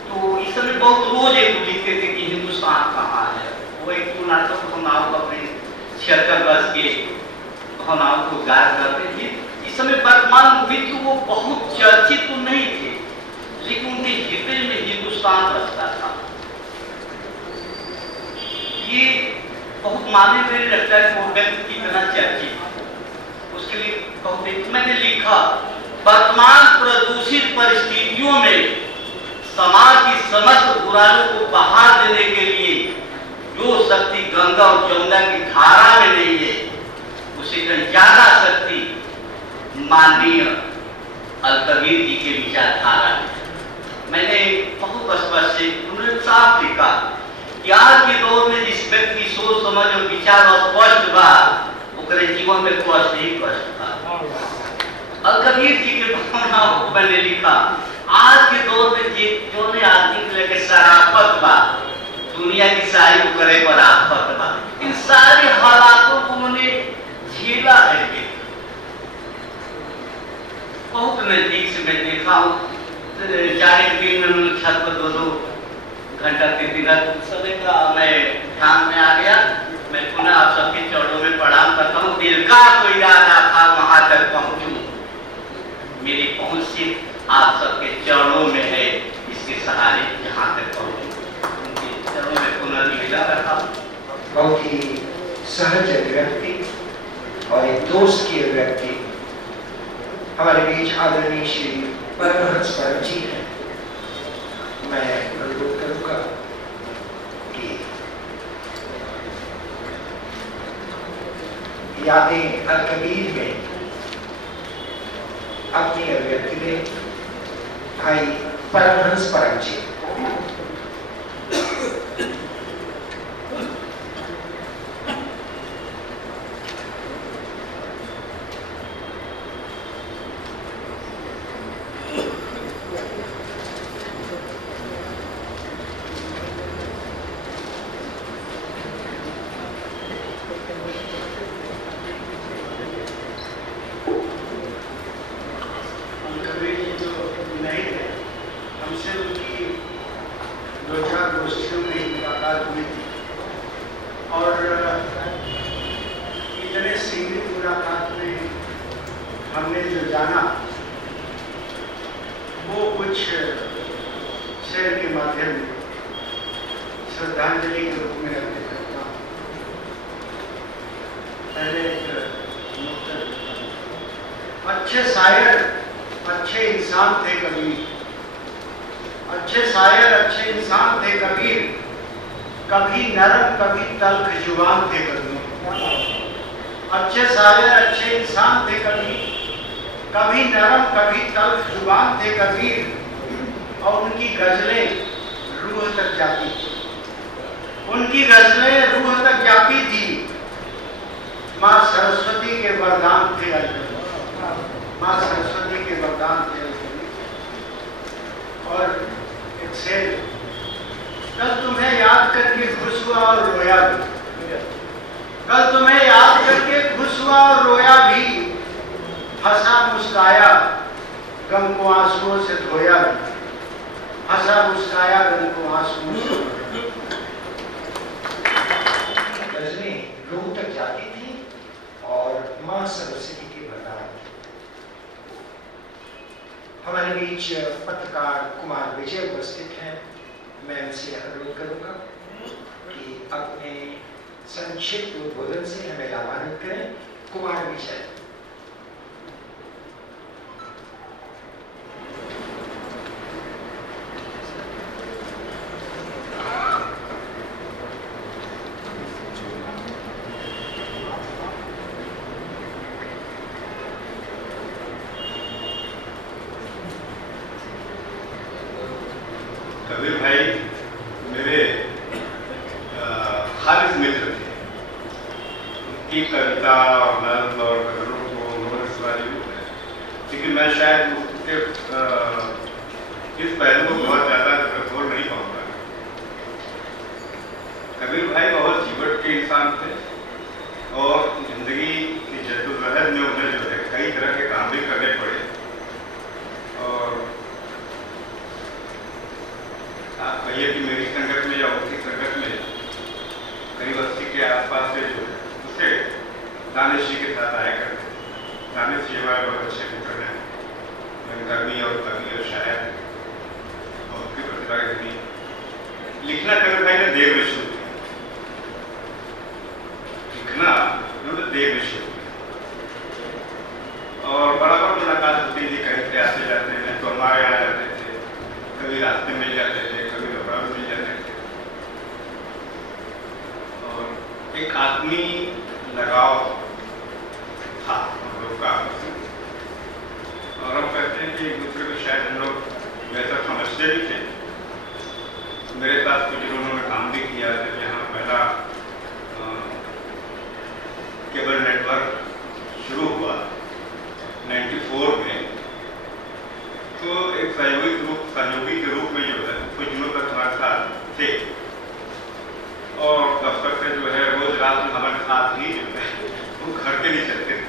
तो इस समय बहुत रोज एक लिखते थे कि हिंदुस्तान कहाँ है। वो एक तुलनात्मक भावनाओं को अपने 76 वर्ष के भावनाओं को गायब करते थे। इस समय वर्तमान मित्र वो बहुत चर्चित तो नहीं थे, लेकिन उनके हृदय में हिंदुस्तान बसता था। ये बहुत माने हुए लगता है वो व्यक्ति कितना चर्चित, उसके लिए बहुत मैंने लिखा। वर्तमान प्रदूषित परिस्थितियों में समाज की समस्त बुराइयों को बहा देने के लिए जो शक्ति गंगा और जमुना की धारा में नहीं है, उसे कहीं ज्यादा शक्ति माननीय अल कबीर जी के विचारधारा है। मैंने बहुत स्पष्ट से उन्होंने साफ लिखा कि आज के दौर में जिस व्यक्ति की सोच समझ और विचार स्पष्ट बा, उनके जीवन में कष्ट ही कष्ट था। अल कबीर जी के भावनाओं को मैंने लिखा। आज के दौर में जो ने आदमी को लेकर शराफत बा, दुनिया की सारी करे पर आफत बा, इन सारे हालातों को उन्होंने झेला है। बहुत नजदीक से मैं देखा हूँ। जाने के दिन में उन्होंने छत पर 2-2 घंटा 3 घंटा समय का मैं ध्यान में आ गया। मैं पुनः आप सबके चरणों में प्रणाम करता हूँ। दिल का कोई इरादा था वहां तक पहुंचूं, मेरी पहुंच सिर्फ आप सबके चरणों में है। इसके सहारे यहाँ तक पहुंचूं, उनके चरणों में पुनः निवेदन करता हूँ। बहुत ही सहज अभिव्यक्ति और एक दोस्त की अभिव्यक्ति हमारे बीच आदरणीय श्री परमहंस परम जी हैं। मैं अनुरोध करूंगा कि यादें अल कबीर में अपनी अभिव्यक्ति दें। भाई परमहंस परम जी। और इतने सीमित मुलाकात में हमने जो जाना वो कुछ शेर के माध्यम में श्रद्धांजलि के रूप में अर्पित करता हूँ। पहले अच्छे शायर अच्छे इंसान थे कबीर, अच्छे शायर अच्छे इंसान थे कबीर, कभी नरम कभी तल्ख जुबान थे कबीर। अच्छे शायर अच्छे इंसान थे कबीर, कभी नरम कभी तल्ख जुबान थे कबीर, और उनकी गजलें रूह तक जाती थी, उनकी गजलें रूह तक जाती थी। माँ सरस्वती के वरदान थे अलकबीर, माँ सरस्वती के वरदान थे अलकबीर। और एक शेर, कल तुम्हें याद करके खुश हुआ और रोया भी, कल तुम्हें याद करके खुश हुआ और रोया भी, हंसा मुस्काया गम को आंसुओं से धोया भी, हंसा मुस्काया गम को आंसुओं से। गजलें रूह तक जाती थी और मां सरस्वती के वरदान। हमारे बीच पत्रकार कुमार विजय उपस्थित हैं। मैं उनसे अनुरोध करूंगा कि अपने संक्षिप्त उद्बोधन से हमें लाभान्वित करें। कुमार विजय। कबीर भाई मेरे खालिद मित्र थे। उनकी कविता और नज्म और गजलों को उन्होंने सुना जरूर है, लेकिन मैं शायद उसके इस पहलू को बहुत ज़्यादा बोल नहीं पाऊंगा। कबीर भाई बहुत जीवट के इंसान थे और जिंदगी की जद्दोजहद में उन्हें जो है कई तरह के काम भी करने पड़े। और आप कहिए कि मेरी संगत में या उनकी संगत में करीब 80 के आसपास से जो है उससे दानिश जी के साथ आया करते थे। दानिश जी हमारे बहुत अच्छे मित्र हैं, रंगकर्मी और कवि और शायर हैं और उसकी प्रतिभा इतनी। लिखना कबीर भाई ने देर में शुरू किया, लिखना उन्होंने देर में शुरू किया और बराबर मुलाकात होती थी, कहीं से आते जाते हैं तो हमारे यहाँ जाते थे, कभी रास्ते मिल जाते थे, कभी कपड़ा मिल जाते थे। और एक आदमी लगाव था हम लोग का आपस में। और हम कहते हैं कि एक दूसरे को शायद हम लोग वैसा समझते भी थे। मेरे साथ कुछ उन्होंने काम भी किया, जब यहाँ पहला केबल नेटवर्क शुरू हुआ 94 में, तो एक सहयोगी के रूप में जो है कुछ दिनों तक हमारे साथ थे और दफ्तर से जो है रोज रात में हमारे साथ ही जो है वो घर के नहीं चलते थे।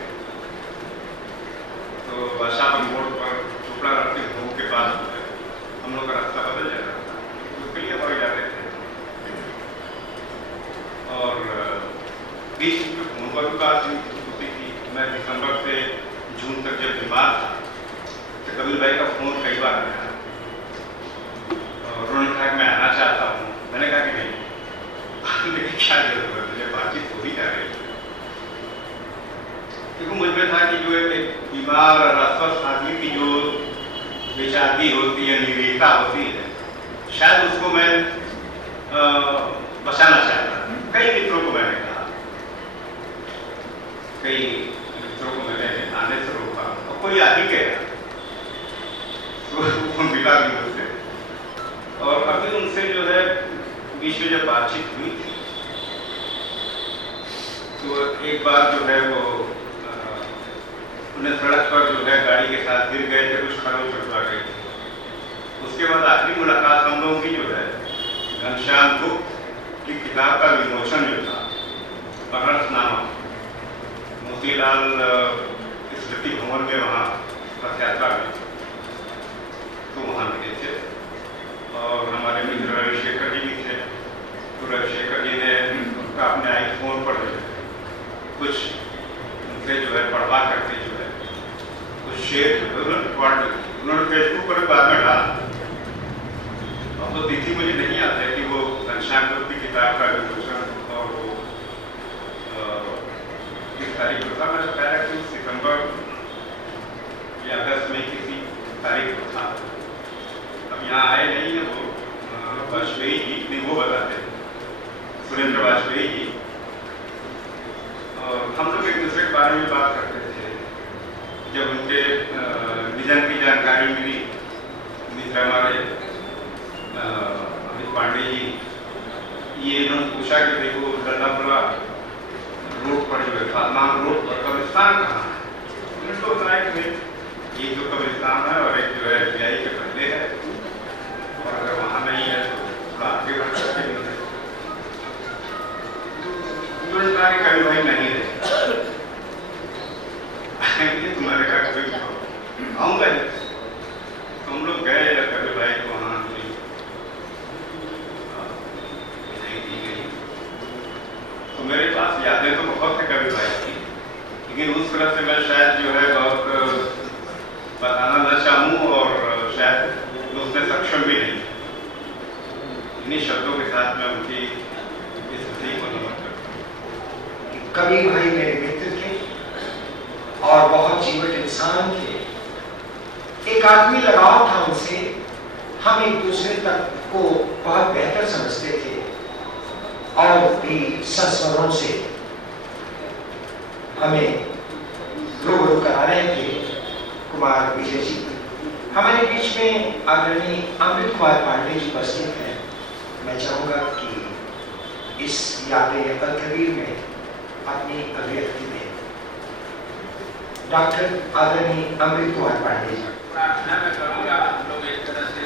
तो बादशाह मोड़ पर चोपड़ा नर्सिंग होम के पास जो है हम लोग का रास्ता बदल जाता था, उसके लिए हमारे जाते थे। और बीच में फोन पर भी बात होती थी। मैं दिसंबर से जून तक जब बीमार था तो कबीर भाई का फोन कई बार आया और उन्होंने कहा कि मैं आना चाहता हूँ। मैंने कहा कि नहीं, लेकिन क्या जरूरत है, मुझे बातचीत हो ही जा रही है। क्योंकि मुझ में था कि जो एक बीमार और अस्वस्थ आदमी की जो बेचारगी होती है, निर्भीकता होती है, शायद उसको मैं बचाना चाहता था। कई मित्रों को मैंने कहा, कई मित्रों को मैंने आने से रोका और कोई आ ही गया तो मिला भी मुझसे। और अभी उनसे जो है बीच में जब बातचीत हुई थी तो एक बार जो है वो उन्हें सड़क पर जो है गाड़ी के साथ गिर गए थे, कुछ खरोच उठवा गई थी। उसके बाद आखिरी मुलाकात हम लोगों की जो है घनश्याम गुप्त की किताब का विमोचन जो था बरसनामा मोतीलाल स्मृति भवन में, वहाँ रथ यात्रा में, तो वहाँ मिले थे। और हमारे मित्र रविशेखर जी भी थे, तो रविशेखर जी ने उनका अपने आईफोन पर कुछ उनके जो है पढ़वा करके जो है कुछ शेयर उन्होंने फेसबुक पर बाद में डाला। अब वो तिथि मुझे नहीं आता है कि वो घनश्याम गुप्त की किताब का विमोचन और वो किस तारीख को था। मैंने बताया कि सितंबर या अगस्त में किसी तारीख को था। अब यहाँ आए नहीं है वो वाजपेयी जी, नहीं वो बताते सुरेंद्र वाजपेयी जी। और हम लोग एक दूसरे के बारे में बात करते थे। जब उनके निधन की जानकारी मिली, मित्र हमारे अमित पांडे जी, ये इन्होंने पूछा कि देखो लल्लापुरा रोड पर जो है फातमान रोड पर कब्रिस्तान कहाँ है। उन्होंने तो बताया कि ये जो कब्रिस्तान है और एक जो है FBI के पहले है, और अगर वहाँ नहीं है तो थोड़ा आगे बढ़ सकते हैं। उन्होंने कहा कि कभी भाई नहीं रहे तुम्हारे घर कभी आऊँगा ही। तो हम लोग गए कभी भाई को वहाँ नहीं दी गई। तो मेरे पास यादें तो बहुत है कभी भाई की, लेकिन उस तरह से मैं शायद जो है बहुत बताना न चाहूँ और शायद उसमें सक्षम भी नहीं। इन्हीं शब्दों के साथ मैं उनकी स्थिति को नमन करता हूँ। कबीर भाई मेरे मित्र थे और बहुत जीवट इंसान थे। एक आदमी लगाव था उनसे, हम एक दूसरे तक को बहुत बेहतर समझते थे और भी संस्मरणों से हमें रूबरू करा रहे थे। कुमार विजय जी हमारे बीच में आदरणीय अमृत कुमार पांडे जी उपस्थित हैं। मैं चाहूंगा कि इस यादें अल कबीर में अपनी अभिव्यक्ति दें। डॉक्टर आदरणीय अमृत कुमार पांडे जी। प्रार्थना में करूँगा, हम लोग एक तरह से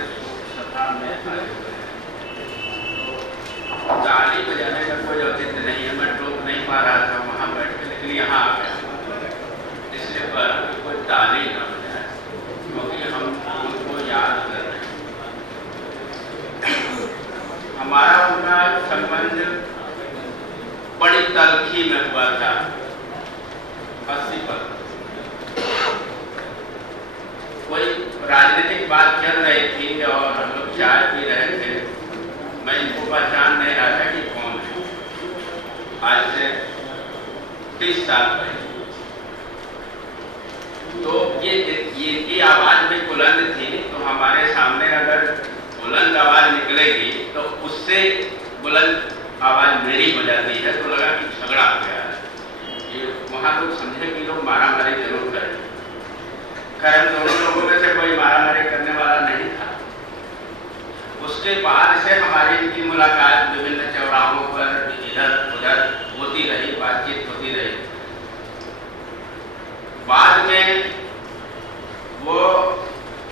सभा में आए हुए हैं, तो गाली बजाने का कोई औचित्य नहीं है। मैं टोक नहीं पा रहा था वहाँ बैठ के, लेकिन यहाँ आ गया इसलिए कोई ताली न बजाए, क्योंकि हम उनको याद कर रहे हैं। हमारा उनका संबंध बड़ी तलखी में हुआ था 80 पर। कोई राजनीतिक बात चल रही थी और हम लोग चाय पी रहे थे। मैं इनको पहचान नहीं रहा था कि कौन है। आज से 30 साल पहले तो ये आवाज भी बुलंद थी, तो हमारे सामने अगर बुलंद आवाज निकलेगी तो उससे बुलंद आवाज मेरी हो जाती है। तो लगा कि झगड़ा हो गया है। ये वहाँ लोग समझे कि लोग मारा मारी जरूर करें। खैर दोनों लोगों में से कोई मारा मारी करने वाला नहीं था। उसके बाद से हमारी इनकी मुलाकात विभिन्न चौराहों पर इधर उधर होती रही, बातचीत होती रही। बाद में वो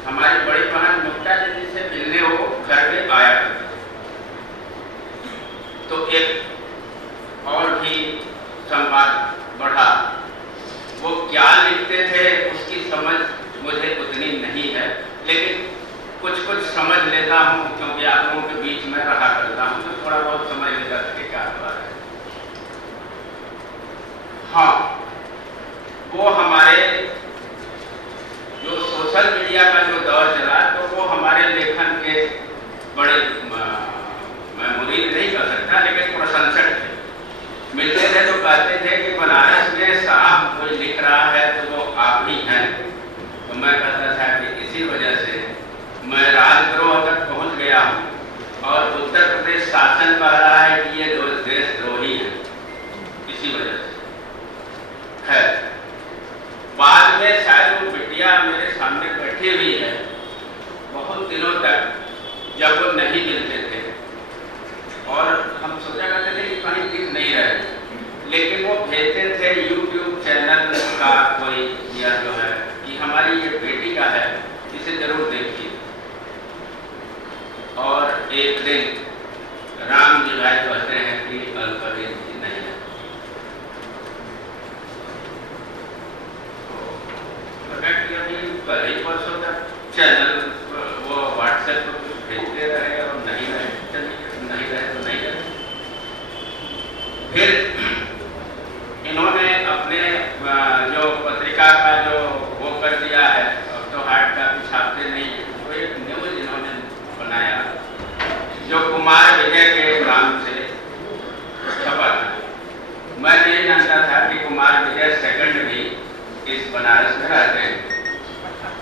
हमारी बड़ी बहन मुक्ता जी से मिलने वो घर पे आया करते। तो एक और भी संवाद बढ़ा। वो क्या लिखते थे उसकी समझ मुझे उतनी नहीं है, लेकिन कुछ कुछ समझ लेता हूँ, क्योंकि आप लोगों के बीच में रहा करता हूँ, तो थोड़ा बहुत समझ लेता था कि क्या बात है। हाँ, वो हमारे जो सोशल मीडिया का जो दौर चला, तो वो हमारे लेखन के बड़े मैं मुरीद नहीं कर सकता, लेकिन प्रशंसक थे। मिलते थे तो कहते थे कि बनारस में साहब कोई लिख रहा है तो वो आप ही हैं। तो मैं कहता था कि इसी वजह से मैं राजद्रोह तक पहुंच गया हूं और उत्तर प्रदेश शासन कह रहा है कि ये देशद्रोही है, इसी वजह से। है बाद में शायद वो बिटिया मेरे सामने बैठी हुई है, बहुत दिनों तक जब वो नहीं मिलते थे और हम सोचा करते थे कि कहीं दिख नहीं रहे, लेकिन वो भेजते थे YouTube चैनल का कोई यह जो है कि हमारी ये बेटी का है, इसे जरूर देखिए। और एक दिन राम जी भाई कहते हैं कि अल कबीर जी नहीं है। तो अभी कल ही परसों तक चैनल वो व्हाट्सएप पर कुछ भेजते रहे और नहीं रहे, नहीं रहे तो नहीं रहे। मैं नहीं जानता था कि कुमार विजय सेकंड भी इस बनारस में रहते हैं।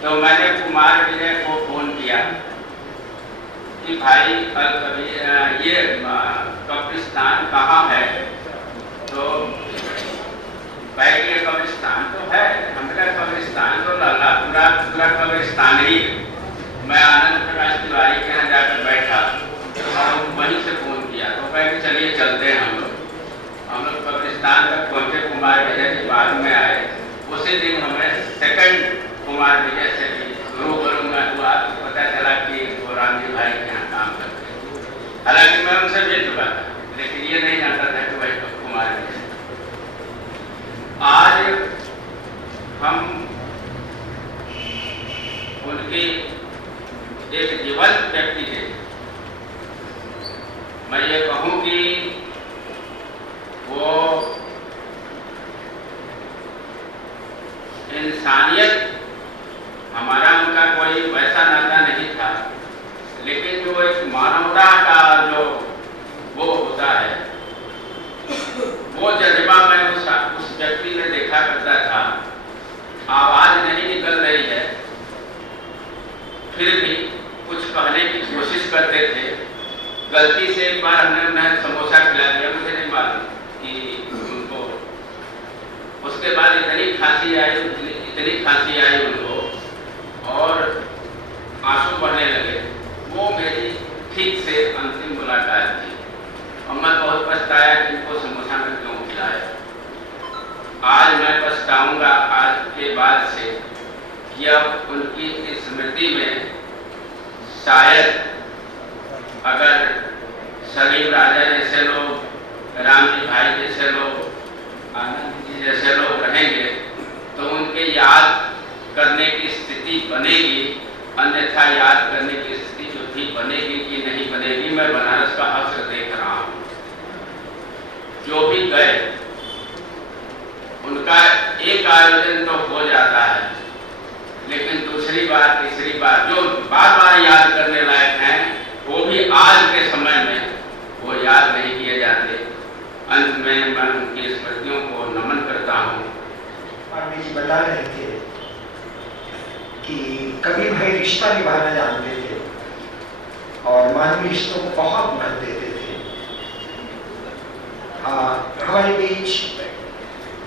तो मैंने कुमार विजय को फोन किया कि भाई कभी ये कब्रिस्तान कहाँ है? तो बैठिए कब्रिस्तान तो है, हमारा कब्रिस्तान तो पूरा कब्रिस्तान ही है। मैं आनंद प्रकाश तिवारी के यहाँ जाकर बैठा और वहीं से फोन किया तो कहे चलिए चलते हैं हम लोग कब्रिस्तान तक पहुँचे। कुमार विजय के बाद में आए। उसी दिन हमें सेकंड कुमार विजय से भी रूबरू में हुआ तो पता चला कि वो रामजी भाई के यहाँ काम करते हैं। हालांकि मैं उनसे मिल चुका था, लेकिन ये नहीं जानता था कि भाई कुमार विजय। आज हम उनके एक जीवंत व्यक्ति थे। मैं ये कहूँ कि वो इंसानियत, हमारा उनका कोई वैसा नाता नहीं था, लेकिन जो एक मानवता का जो वो होता है, वो जज्बा मैं उस व्यक्ति में देखा करता था। आवाज नहीं निकल रही है, फिर भी कुछ कहने की कोशिश करते थे। गलती से एक बार हमने उन्हें समोसा खिला दिया, मुझे नहीं मालूम कि उनको उसके बाद इतनी खांसी आई उनको और आंसू बहने लगे। वो मेरी ठीक से अंतिम मुलाकात थी और मैं बहुत पछताया कि उनको समोसा में क्यों खिलाया। आज मैं पछताऊंगा आज के बाद से कि अब उनकी स्मृति में शायद अगर सलीम राजा जैसे लोग, रामजी भाई जैसे लोग, आनंद जी जैसे लोग रहेंगे तो उनके याद करने की स्थिति बनेगी, अन्यथा याद करने की स्थिति जो भी बनेगी कि नहीं बनेगी, मैं बनारस का अक्सर देख रहा हूँ। जो भी गए उनका एक आयोजन तो हो जाता है, लेकिन दूसरी बार तीसरी बार जो बार बार याद करने लायक हैं वो भी आज के समय में वो याद नहीं किए जाते। अंत में मैं उनकी स्मृतियों को नमन करता हूँ। पांडे जी बता रहे थे कि कभी भाई रिश्ता निभाना जानते थे और मानवीय रिश्तों को बहुत महत्व देते थे। हमारे बीच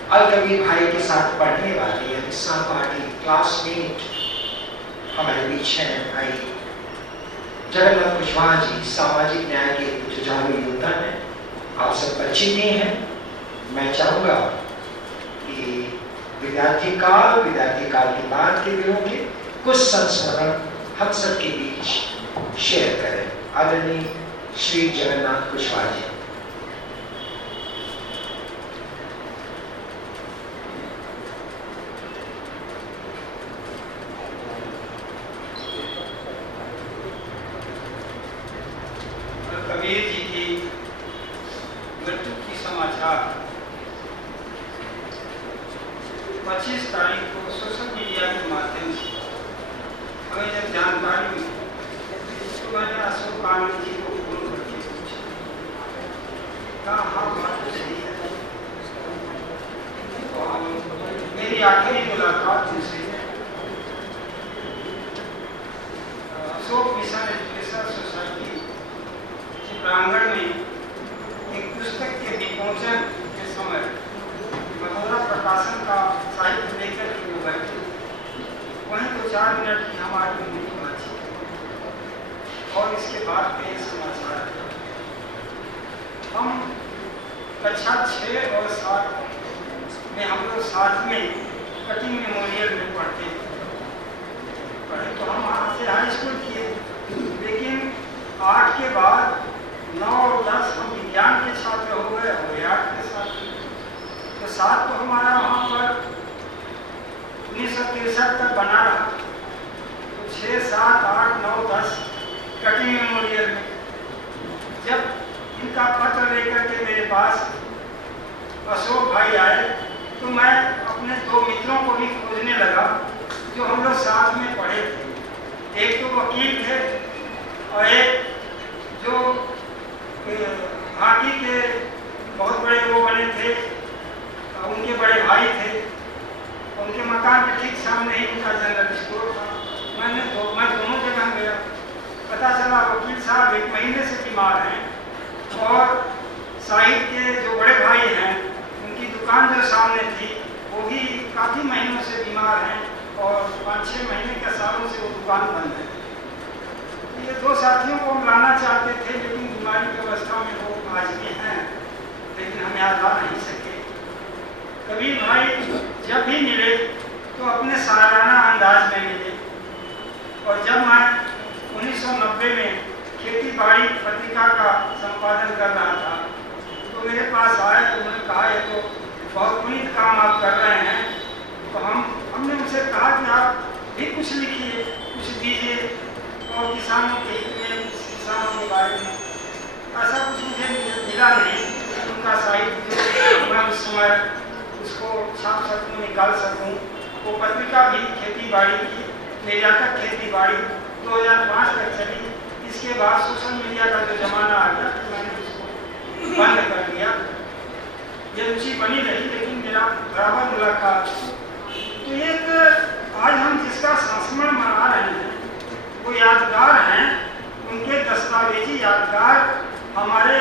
अलकबीर भाई के साथ पढ़ने वाले यानी सहपाठी क्लासमेट हमारे बीच हैं भाई जगन्नाथ कुशवाहा जी, सामाजिक न्याय के जुझारू योद्धा हैं। आप सब परिचित ही हैं। मैं चाहूँगा कि विद्यार्थी काल के बाद के दिनों के कुछ संस्मरण हम सब के बीच शेयर करें। आदरणीय श्री जगन्नाथ कुशवाहा जी। कबीर जी की मृत्यु की समाचार 25 तारीख को सोशल मीडिया के माध्यम से हमें जब जानकारी मिली तो मैंने अशोक आनंद जी को फोन करके पूछा, कहा हाँ बात तो सही है। मेरी आखिरी मुलाकात उनसे अशोक मिशन एजुकेशन सोसाइटी प्रांगण में एक पुस्तक के विमोचन के समय मधुरा प्रकाशन का साहित्य लेकर के वो बैठे, वहीं तो 4 मिनट की हमारी उम्मीद बची और इसके बाद के समाचार हम कक्षा 6 और 7 में हम लोग साथ में कटिंग मेमोरियल में पढ़ते पढ़े। तो हम वहाँ से हाई स्कूल किए, लेकिन 8 के बाद 9 और 10 हम विज्ञान के छात्र हो गए और 8 के साथ तो 7 तो हमारा वहाँ पर 1963 तक बना रहा। तो 6, 7, 8, 9, 10 कटिंग मेमोरियल में जब इनका पत्र लेकर के मेरे पास अशोक भाई आए तो मैं अपने 2 मित्रों को भी खोजने लगा जो हम लोग साथ में पढ़े थे। एक तो वकील थे और एक जो घाटी के बहुत बड़े वो बने थे और साहिब के जो बड़े भाई हैं उनकी दुकान जो सामने थी वो भी काफ़ी महीनों से बीमार हैं और 5-6 महीने के सालों से वो दुकान बंद है। ये 2 साथियों को हम लाना चाहते थे, लेकिन बीमारी की अवस्था में वो आज भी हैं, लेकिन हम यहाँ ला नहीं सके। कबीर भाई जब भी मिले तो अपने सालाना अंदाज में मिले, और जब मैं 1990 में खेती बाड़ी पत्रिका का संपादन कर रहा था तो मेरे पास आए तो उन्होंने कहा ये तो बहुत पुनीत काम आप कर रहे हैं, तो हमने उनसे कहा कि आप भी कुछ लिखिए, कुछ दीजिए और किसानों के हित में, किसानों के बारे में। ऐसा कुछ मुझे मिला नहीं। उनका साहित्य मैं उस समय उसको छाप सकूँ, निकाल सकूँ। वो पत्रिका भी खेती बाड़ी की, निर्यातक खेती बाड़ी 2005 तक चली। इसके बाद सोशल मीडिया का जो जमाना आ गया तो मैंने उसको बंद कर दिया। ये रुचि बनी रही, लेकिन मेरा बराबर मुलाकात। तो एक आज हम जिसका संस्मरण मना रहे हैं वो यादगार हैं, उनके दस्तावेजी यादगार हमारे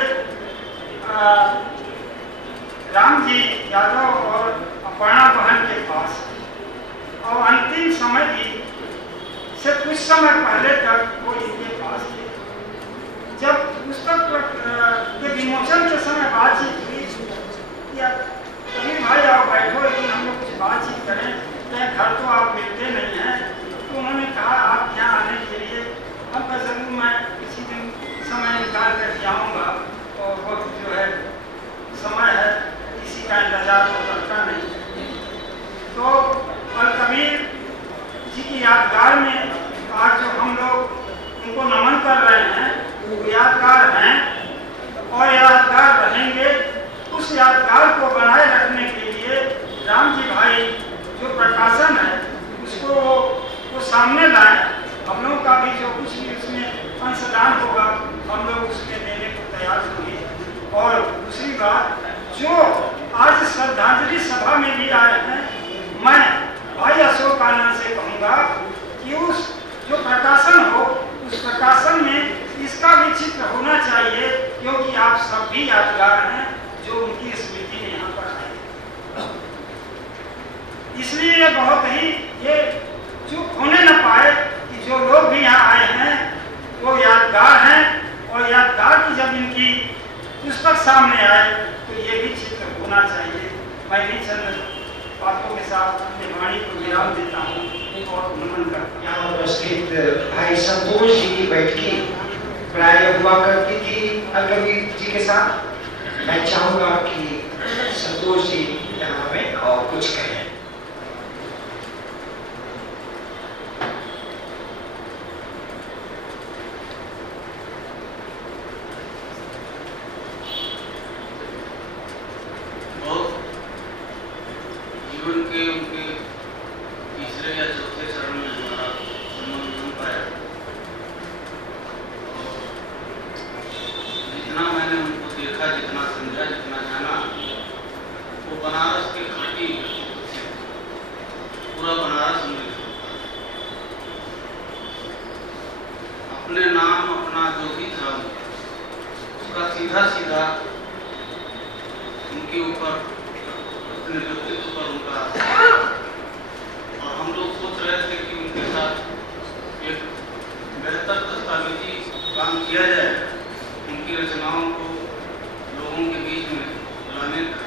राम जी यादव और अपर्णा बहन के पास, और अंतिम समय भी से कुछ समय पहले तक वो इनके पास थे। जब पुस्तक के विमोचन के समय बातचीत हुई या कभी भाई आओ बैठो, लेकिन हम लोग कुछ बातचीत करें, चाहे घर तो आप मिलते नहीं हैं, तो उन्होंने कहा आप यहाँ आने के लिए हम कह जरूर मैं किसी दिन समय निकाल कर जाऊँगा, और वक्त जो है समय है, किसी का इंतजार तो करता नहीं। तो अलकबीर जी की यादगार में आज जो हम लोग उनको नमन कर रहे हैं वो यादगार हैं और यादगार रहेंगे। उस यादगार को बनाए रखने के लिए राम जी भाई जो प्रकाशन है उसको वो सामने लाए। हम लोगों का भी जो कुछ भी उसमें अंशदान होगा हम लोग उसमें देने को तैयार होंगे। और दूसरी बात, जो आज श्रद्धांजलि सभा में भी आए हैं, मैं भाई अशोक आनंद से कहूँगा कि उस जो प्रकाशन हो उस प्रकाशन में इसका भी चित्र होना चाहिए, क्योंकि आप सब भी यादगार हैं जो उनकी स्मृति में यहाँ पर आए। इसलिए बहुत ही ये चूक होने न पाए कि जो लोग भी यहाँ आए हैं वो यादगार हैं, और यादगार की जब इनकी पुस्तक सामने आए तो ये भी चित्र होना चाहिए। मैं भी चंद बातों के साथ अपने वाणी को विराम देता हूँ और नमन करता हूँ। यहाँ उपस्थित भाई संतोष जी की बैठकी प्राय हुआ करती थी अलकबीर जी के साथ। मैं चाहूँगा कि संतोष जी यहाँ में और कुछ कहें। जीवन के उनके तीसरे या चौथे चरण में हमारा संबंध बन पाया, और जितना मैंने उनको देखा, जितना समझा, जितना जाना, वो बनारस के खाटी पूरा बनारस में अपने नाम अपना जो भी था उसका सीधा सीधा उनके ऊपर, अपने व्यक्तित्व पर उनका, और हम लोग सोच रहे थे कि उनके साथ एक बेहतर दस्तावेजी काम किया जाए, उनकी रचनाओं को लोगों के बीच में लाने का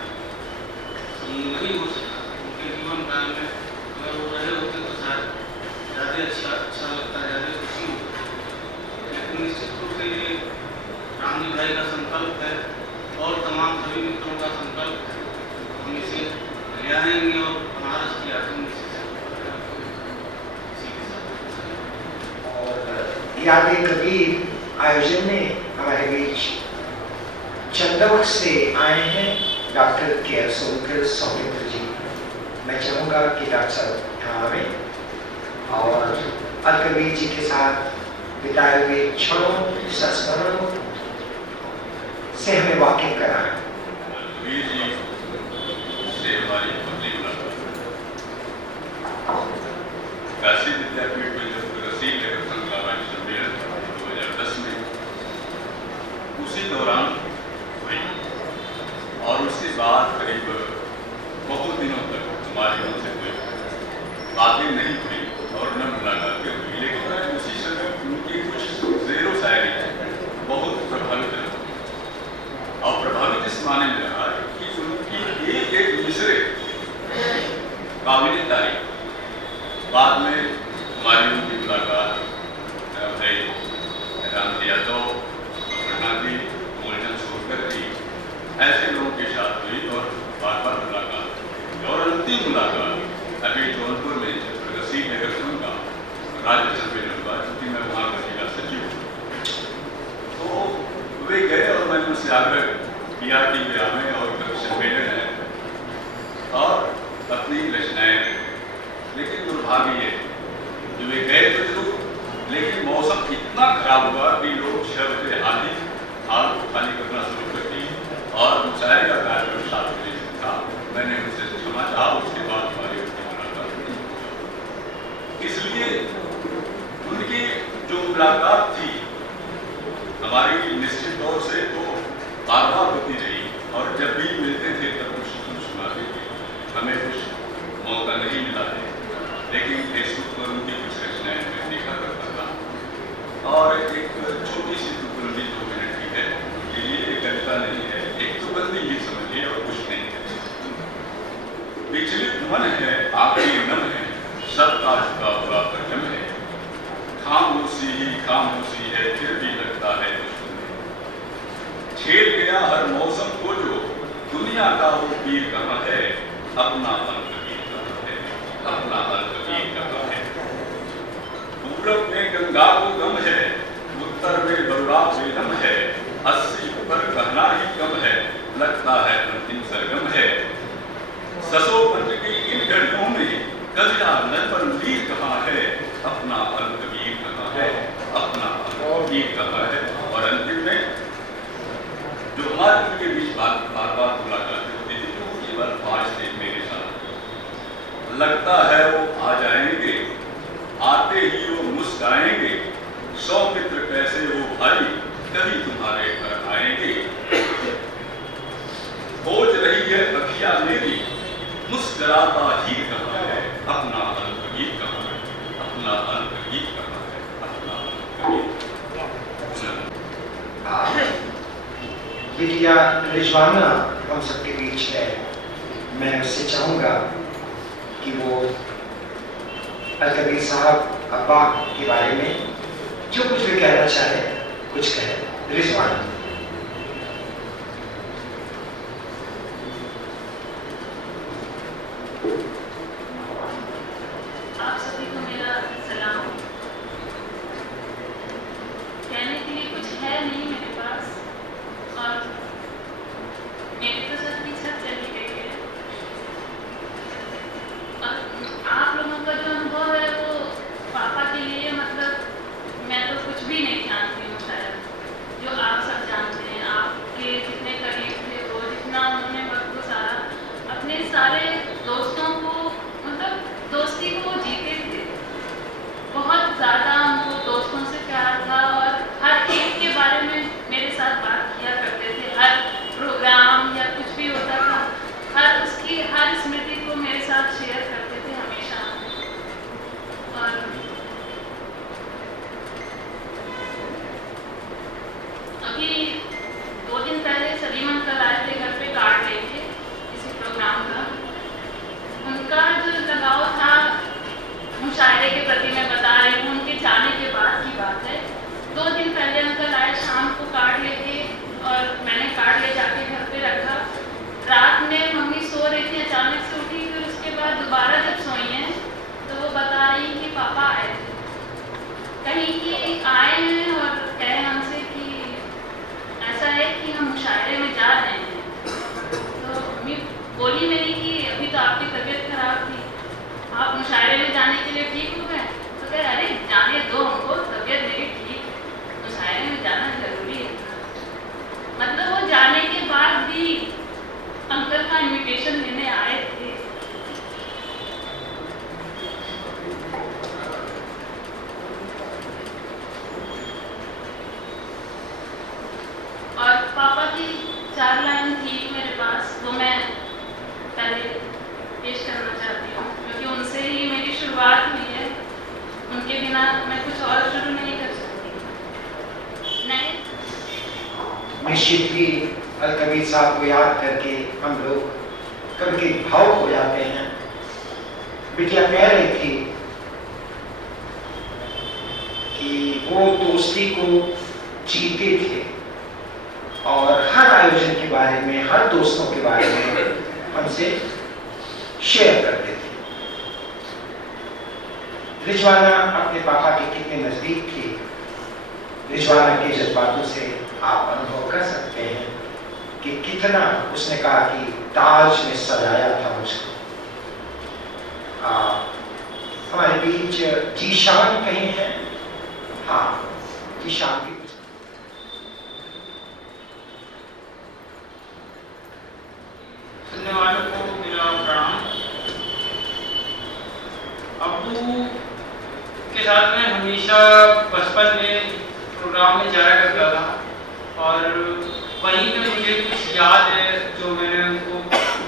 नहीं हो सका। उनके जीवन काल में अगर वो रहे होते तो शायद ज़्यादा अच्छा लगता, ज़्यादा खुशी होती। लेकिन निश्चित रूप से ये राम जी भाई का संकल्प है और तमाम सभी मित्रों का संकल्प है, हम इसे ले आएंगे और बनारस की आत्म और याद कबीर आयोजन में हमारे बीच चंदौड़ से आए हैं डॉक्टर के अशोक सौमित्र जी। मैं चाहूँगा कि डॉक्टर साहब यहाँ आए और अलकबीर जी के साथ बिताए हुए क्षणों, संस्मरणों से हमें वाकिफ कराएं। हमारी पब्लिक काशी विद्यापीठ में जब रसीद लेकर संग्राम सम्मेलन 2010 में, उसी दौरान काबिल तारीफ। बाद में हमारी उनकी मुलाकात भाई राम यादव, पटना की मोलटन सोलकर की ऐसे लोगों के साथ हुई और बार बार मुलाकात हुई। और अंतिम मुलाकात अभी जौनपुर में प्रगति नगर संघ का राज्य सम्मेलन हुआ, क्योंकि मैं वहाँ का जिला सचिव हूँ। तो वे गए और मैंने उनसे आग्रह किया कि वे आवें और सम्मेलन है और अपनी रचनाएं करें। लेकिन दुर्भाग्य ये जो वे गए तो जरूर, लेकिन मौसम इतना खराब हुआ कि लोग 6 बजे हाल को खाली करना शुरू कर दी और मुशायरे का कार्यक्रम 7 बजे से था। मैंने उनसे क्षमा चाहा, उसके बाद हमारी उनकी मुलाकात नहीं। इसलिए उनकी जो मुलाकात थी हमारी निश्चित तौर से तो बार बार होती रही और जब भी मिलते थे तब कुछ सुनाते थे। हमें कुछ मौका नहीं मिला है, लेकिन फेसबुक पर उनकी कुछ रचनाएं मैं देखा करता था। और एक छोटी सी टुकड़ी 2 मिनट की है, उनके लिए एक कविता नहीं है, एक तो बंदी ही समझिए और कुछ नहीं है। विचलित मन है, आखिरी नम है, सबका झुका हुआ परचम है, खामोशी ही खामोशी है, फिर भी लगता है दुश्मन। छेड़ गया हर मौसम को जो दुनिया का वो पीर कहाँ है, अपना अलकबीर कहाँ है, अपना अलकबीर कहाँ है। पूरब में गंगा को गम है, उत्तर में बरुआ बेदम है, 80 पर कहना ही कम है, लगता है अंतिम सरगम है। ससो पंच की इन घड़ियों में कलिया नजर वीर कहाँ है, अपना अलकबीर कहाँ है, अपना अलकबीर कहाँ है। और अंतिम में जो हमारे उनके बीच बार बार मुलाकातें होती थी, तो केवल 5 थे मेरे साथ। लगता है वो आ जाएंगे, आते ही वो मुस्काएंगे, 100 मित्र कैसे हो भाई, कभी तुम्हारे घर आएंगे। खोज रही है अखियां मेरी, मुस्कुराता ही कहाँ है, अपना अलकबीर कहाँ है, अपना अलकबीर कहाँ है, अपना अलकबीर। बिटिया रिजवाना हम सबके बीच है। मैं उससे चाहूँगा कि वो अलकबीर साहब अब्बा के बारे में जो कुछ भी कहना चाहे कुछ कहे। रिजवाना। आप सभी को मेरा सलाम। कहने के लिए कुछ है नहीं मेरे पास, और मेरी तो सबकी छत चली गई है। और आप लोगों का जो अनुभव है वो पापा के लिए, मतलब मैं तो कुछ भी नहीं जानती हूँ शायद, जो आप सब जानते हैं। आपके जितने करीब थे वो, जितना उन्होंने वक्त गुजारा अपने सारे दोस्तों को, मतलब दोस्ती को वो जीते थे। बहुत ज़्यादा उनको दोस्तों से प्यार था और हर एक के बारे में मेरे साथ बात किया करते थे। हर प्रोग्राम या कुछ भी होता था, हर उसकी हर स्मृति को मेरे साथ शेयर करते थे हमेशा। और अभी 2 दिन पहले सलीम अंकल आए थे घर पे कार्ड लेके किसी प्रोग्राम का। उनका जो लगाव था मुशायरे के प्रति, मैं बता रही हूँ, उनके जाने के बाद की बात है। 2 दिन पहले अंकल आए शाम को कार्ड लेके, और मैंने कार्ड ले जाके घर पे रखा। रात में मम्मी सो रही थी, अचानक से उठी, फिर उसके बाद दोबारा जब सोई हैं तो वो बता रही कि पापा आए थे, कहीं कि आए हैं और कहे हमसे कि ऐसा है कि हम मुशायरे में जा रहे हैं। तो मम्मी बोली मेरी कि अभी तो आपकी तबीयत खराब थी, आप मुशायरे में जाने के लिए ठीक हो गए? तो कह अरे जाने दो हमको, तबीयत मेरी ठीक, मुशायरे में जाना जरूरी है। मतलब वो जाने के बाद भी अंकल का इनविटेशन लेने आए थे। और पापा की 4 लाइन थी मेरे पास, वो मैं पहले पेश करना चाहती हूँ, क्योंकि उनसे ही मेरी शुरुआत हुई है। उनके बिना मैं कुछ और शुरू नहीं कर सकती। नहीं, निश्चित ही अलकबीर साहब को याद करके हम लोग कभी भाव हो जाते हैं। बिटिया कह रही थी कि वो दोस्ती को जीते थे और हर आयोजन के बारे में, हर दोस्तों के बारे में हमसे शेयर करते थे। रिजवाना अपने पापा के कितने नजदीक थी, रिजवाना के जज्बातों से आप अनुभव कर सकते हैं कि कितना उसने कहा कि ताज ने सजाया था मुझको। हमारे बीच जीशान कहीं है? हाँ, जीशान भी। सुनने वालों को मेरा प्रणाम। अब्बू के साथ में हमेशा बचपन में प्रोग्राम में जाया करता था और वहीं पे मुझे कुछ याद है जो मैंने उनको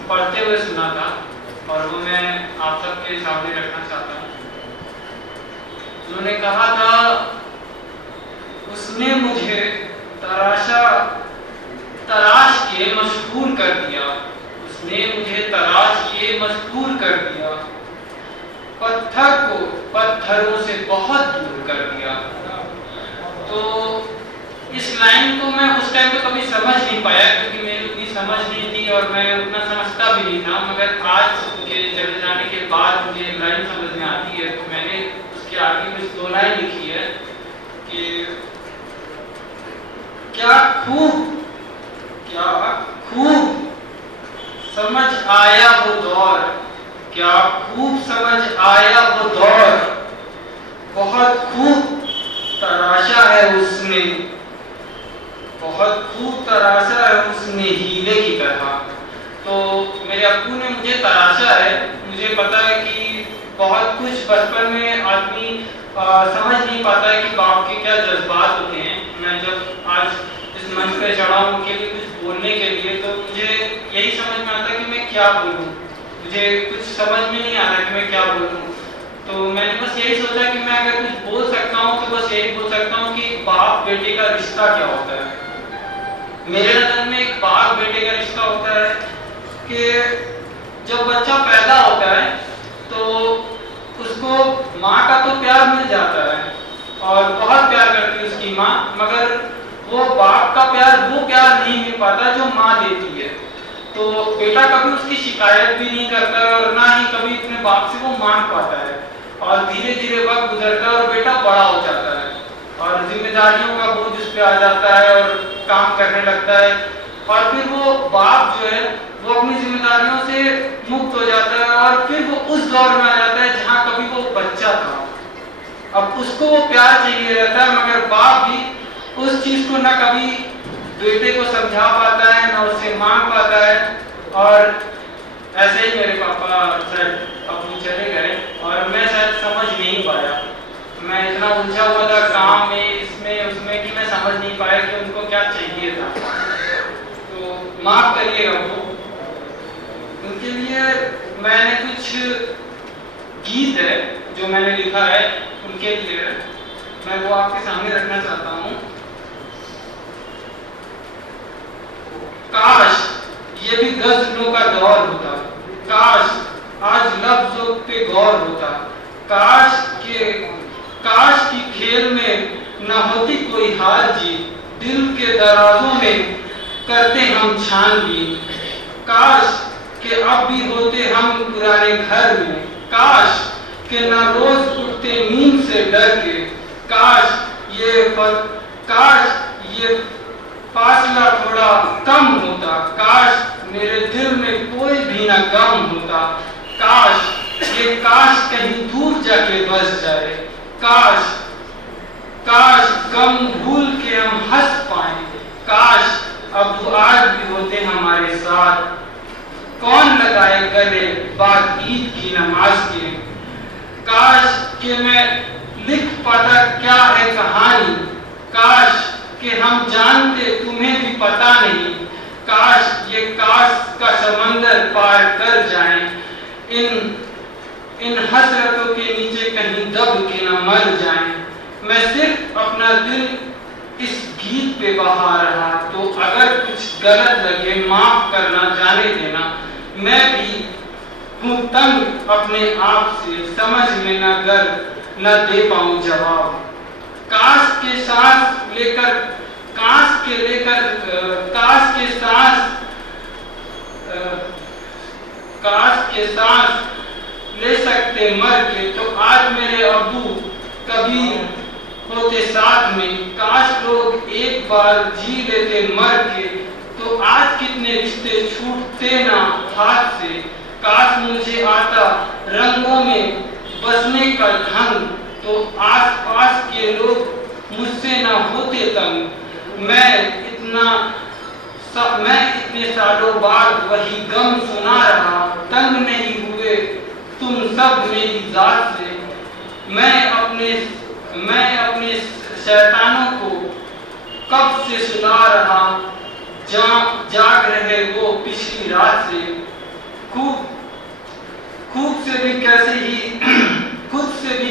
पढ़ते हुए सुना था और वो मैं आप सबके सामने रखना चाहता हूँ। उन्होंने कहा था, उसने मुझे तराश के मशहूर कर दिया, उसने मुझे तराश के मशहूर कर दिया, पत्थर को पत्थरों से बहुत दूर कर दिया। तो इस लाइन को मैं उस टाइम पे कभी समझ नहीं पाया क्योंकि मेरी उतनी समझ नहीं थी और मैं उतना समझता भी नहीं था, मगर आज के चले जाने के बाद मुझे लाइन समझ में आती है। तो मैंने उसके आगे कुछ 2 लाइन लिखी है कि क्या खूब समझ आया वो दौर, क्या खूब समझ आया वो दौर, बहुत खूब तराशा है उसने, बहुत खूब तराशा है उसने हीरे की तरह। तो मेरे अब्बू ने मुझे तराशा है। मुझे पता है कि बहुत कुछ बचपन में आदमी समझ नहीं पाता है कि बाप के क्या जज्बात होते हैं। मैं जब आज इस मंच पे चढ़ा हूँ उनके लिए कुछ बोलने के लिए, तो मुझे यही समझ में आता है कि मैं क्या बोलूँ। मुझे कुछ समझ में नहीं आता कि मैं क्या बोलूँ। तो मैंने बस यही सोचा कि मैं अगर कुछ बोल सकता हूँ तो बस यही बोल सकता हूँ कि बाप बेटे का रिश्ता क्या होता है। मेरे नजर में एक बाप बेटे का रिश्ता होता है कि जब बच्चा पैदा होता है तो उसको माँ का तो प्यार मिल जाता है और बहुत प्यार करती है उसकी माँ, मगर वो बाप का प्यार वो प्यार नहीं मिल पाता जो माँ देती है। तो बेटा कभी उसकी शिकायत भी नहीं करता है और ना ही कभी अपने बाप से वो मांग पाता है। और धीरे धीरे वक्त गुजरता है और बेटा बड़ा हो जाता है और जिम्मेदारियों का बोझ उस पे आ जाता है और काम करने लगता है और फिर वो बाप जो है वो अपनी जिम्मेदारियों से मुक्त हो जाता है और फिर वो उस दौर में आ जाता है जहाँ कभी वो बच्चा था। अब उसको वो प्यार चाहिए रहता है, मगर बाप भी उस चीज को ना कभी बेटे को समझा पाता है ना उससे मांग पाता है। और ऐसे ही मेरे पापा शायद अपनी चले गए और मैं शायद समझ नहीं पाया। मैं इतना उलझा हुआ था काम में, इसमें उसमें, कि मैं समझ नहीं पाया कि उनको क्या चाहिए था। तो माफ करिएगा वो। उनके लिए मैंने कुछ गीत है जो मैंने लिखा है उनके लिए, मैं वो आपके सामने रखना चाहता हूँ। काश ये भी गज़लों का दौर होता, काश आज लफ्जों पे गौर होता, काश की खेल में न होती कोई हार जीत, दिल के दराजों में करते हम छानबीन, काश के अब भी होते हम पुराने घर में, काश के न रोज उठते नींद से डर के, काश ये फासला थोड़ा कम होता, काश मेरे दिल में कोई भी न गम होता, काश कहीं दूर जाके बस जाए, काश गम भूल के हम हंस पाए, काश अब वो आज भी होते हमारे साथ, कौन लगाए गले बाद ईद की नमाज के, काश के मैं लिख पाता क्या है कहानी, काश कि हम जानते तुम्हें भी पता नहीं, काश ये काश का समंदर पार कर जाएं, इन हसरतों के नीचे कहीं दब के न मर जाएं। मैं सिर्फ अपना दिल इस गीत पे बहा रहा, तो अगर कुछ गलत लगे माफ करना, जाने देना। मैं भी हूँ तंग अपने आप से, समझ में न गर्व न दे पाऊं जवाब। काश के सांस लेकर काश के सांस ले सकते मर के, तो आज मेरे अब्बू कभी होते साथ में। काश लोग एक बार जी लेते मर के, तो आज कितने रिश्ते छूटते ना हाथ से। काश मुझे आता रंगों में बसने का ढंग, तो आस पास के लोग मुझसे ना होते तंग। मैं इतने सालों बाद वही गम सुना रहा, तंग नहीं हुए तुम सब मेरी जात से। मैं अपने शैतानों को कब से सुला रहा, जाग रहे वो पिछली रात से। खुद से भी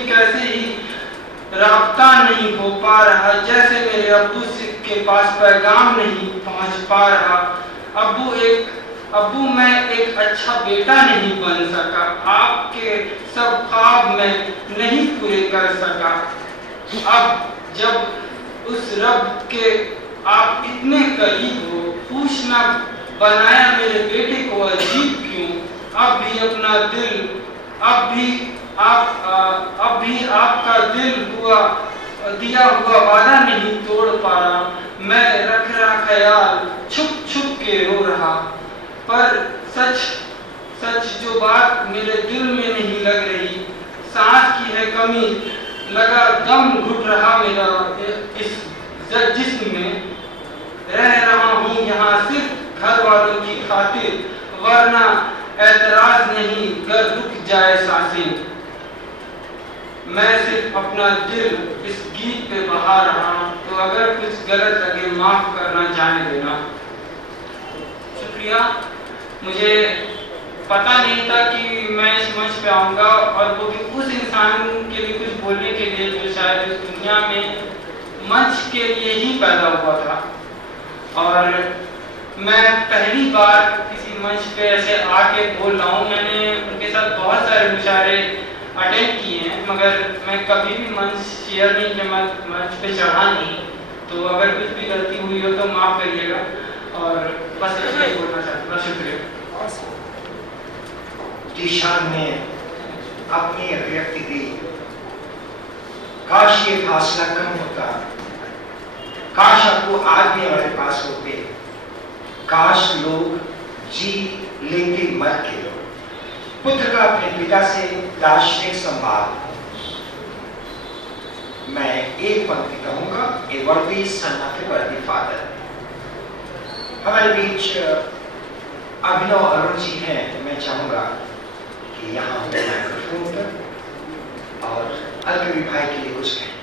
कैसे ही राब्ता नहीं हो पा रहा, जैसे मेरे अब्बू के पास पैगाम नहीं पहुंच पा रहा। अब्बू मैं एक अच्छा बेटा नहीं बन सका, आपके सब ख्वाब मैं नहीं पूरे कर सका। अब जब उस रब के आप इतने करीब हो, पूछना बनाया मेरे बेटे को अजीब क्यों। अब भी आपका दिया हुआ वादा नहीं तोड़ पा रहा। मैं रख रहा ख्याल छुप के रो रहा, पर सच जो बात मेरे दिल में नहीं लग रही। सांस की है कमी, लगा दम घुट रहा मेरा इस जिस्म में। रह रहा हूँ यहाँ सिर्फ घर वालों की खातिर, वरना ऐतराज नहीं गर रुक जाए सांसें। मैं सिर्फ अपना दिल इस गीत पे बहा रहा हूँ, तो अगर कुछ गलत लगे माफ करना, जाने देना। शुक्रिया। मुझे पता नहीं था कि मैं इस मंच पे आऊँगा, और वो भी उस इंसान के लिए कुछ बोलने के लिए जो शायद इस दुनिया में मंच के लिए ही पैदा हुआ था। और मैं पहली बार किसी मंच पे ऐसे आके बोल रहा हूँ। मैंने उनके साथ बहुत सारे मुशायरे अटेंड किए हैं, मगर मैं कभी भी मंच शेयर नहीं किया, मंच पे चढ़ा नहीं। तो अगर कुछ भी गलती हुई हो तो माफ़ करिएगा, और बस इतना ही बोलना चाहता हूँ। शुक्रिया। जीशान ने अपनी अभिव्यक्ति दी। काश ये फासला कम होता, काश आपको आज भी हमारे पास होते, काश लोग जी लेते मर के। पुत्र का अपने पिता से दार्शनिक संवाद। मैं एक पंक्ति कहूंगा, ए वर्दी सन ऑफ ए वर्दी फादर। हमारे बीच अभिनव अरुण जी हैं, तो मैं चाहूंगा कि यहाँ माइक्रोफोन पर और अलकबीर भाई के लिए कुछ कहें।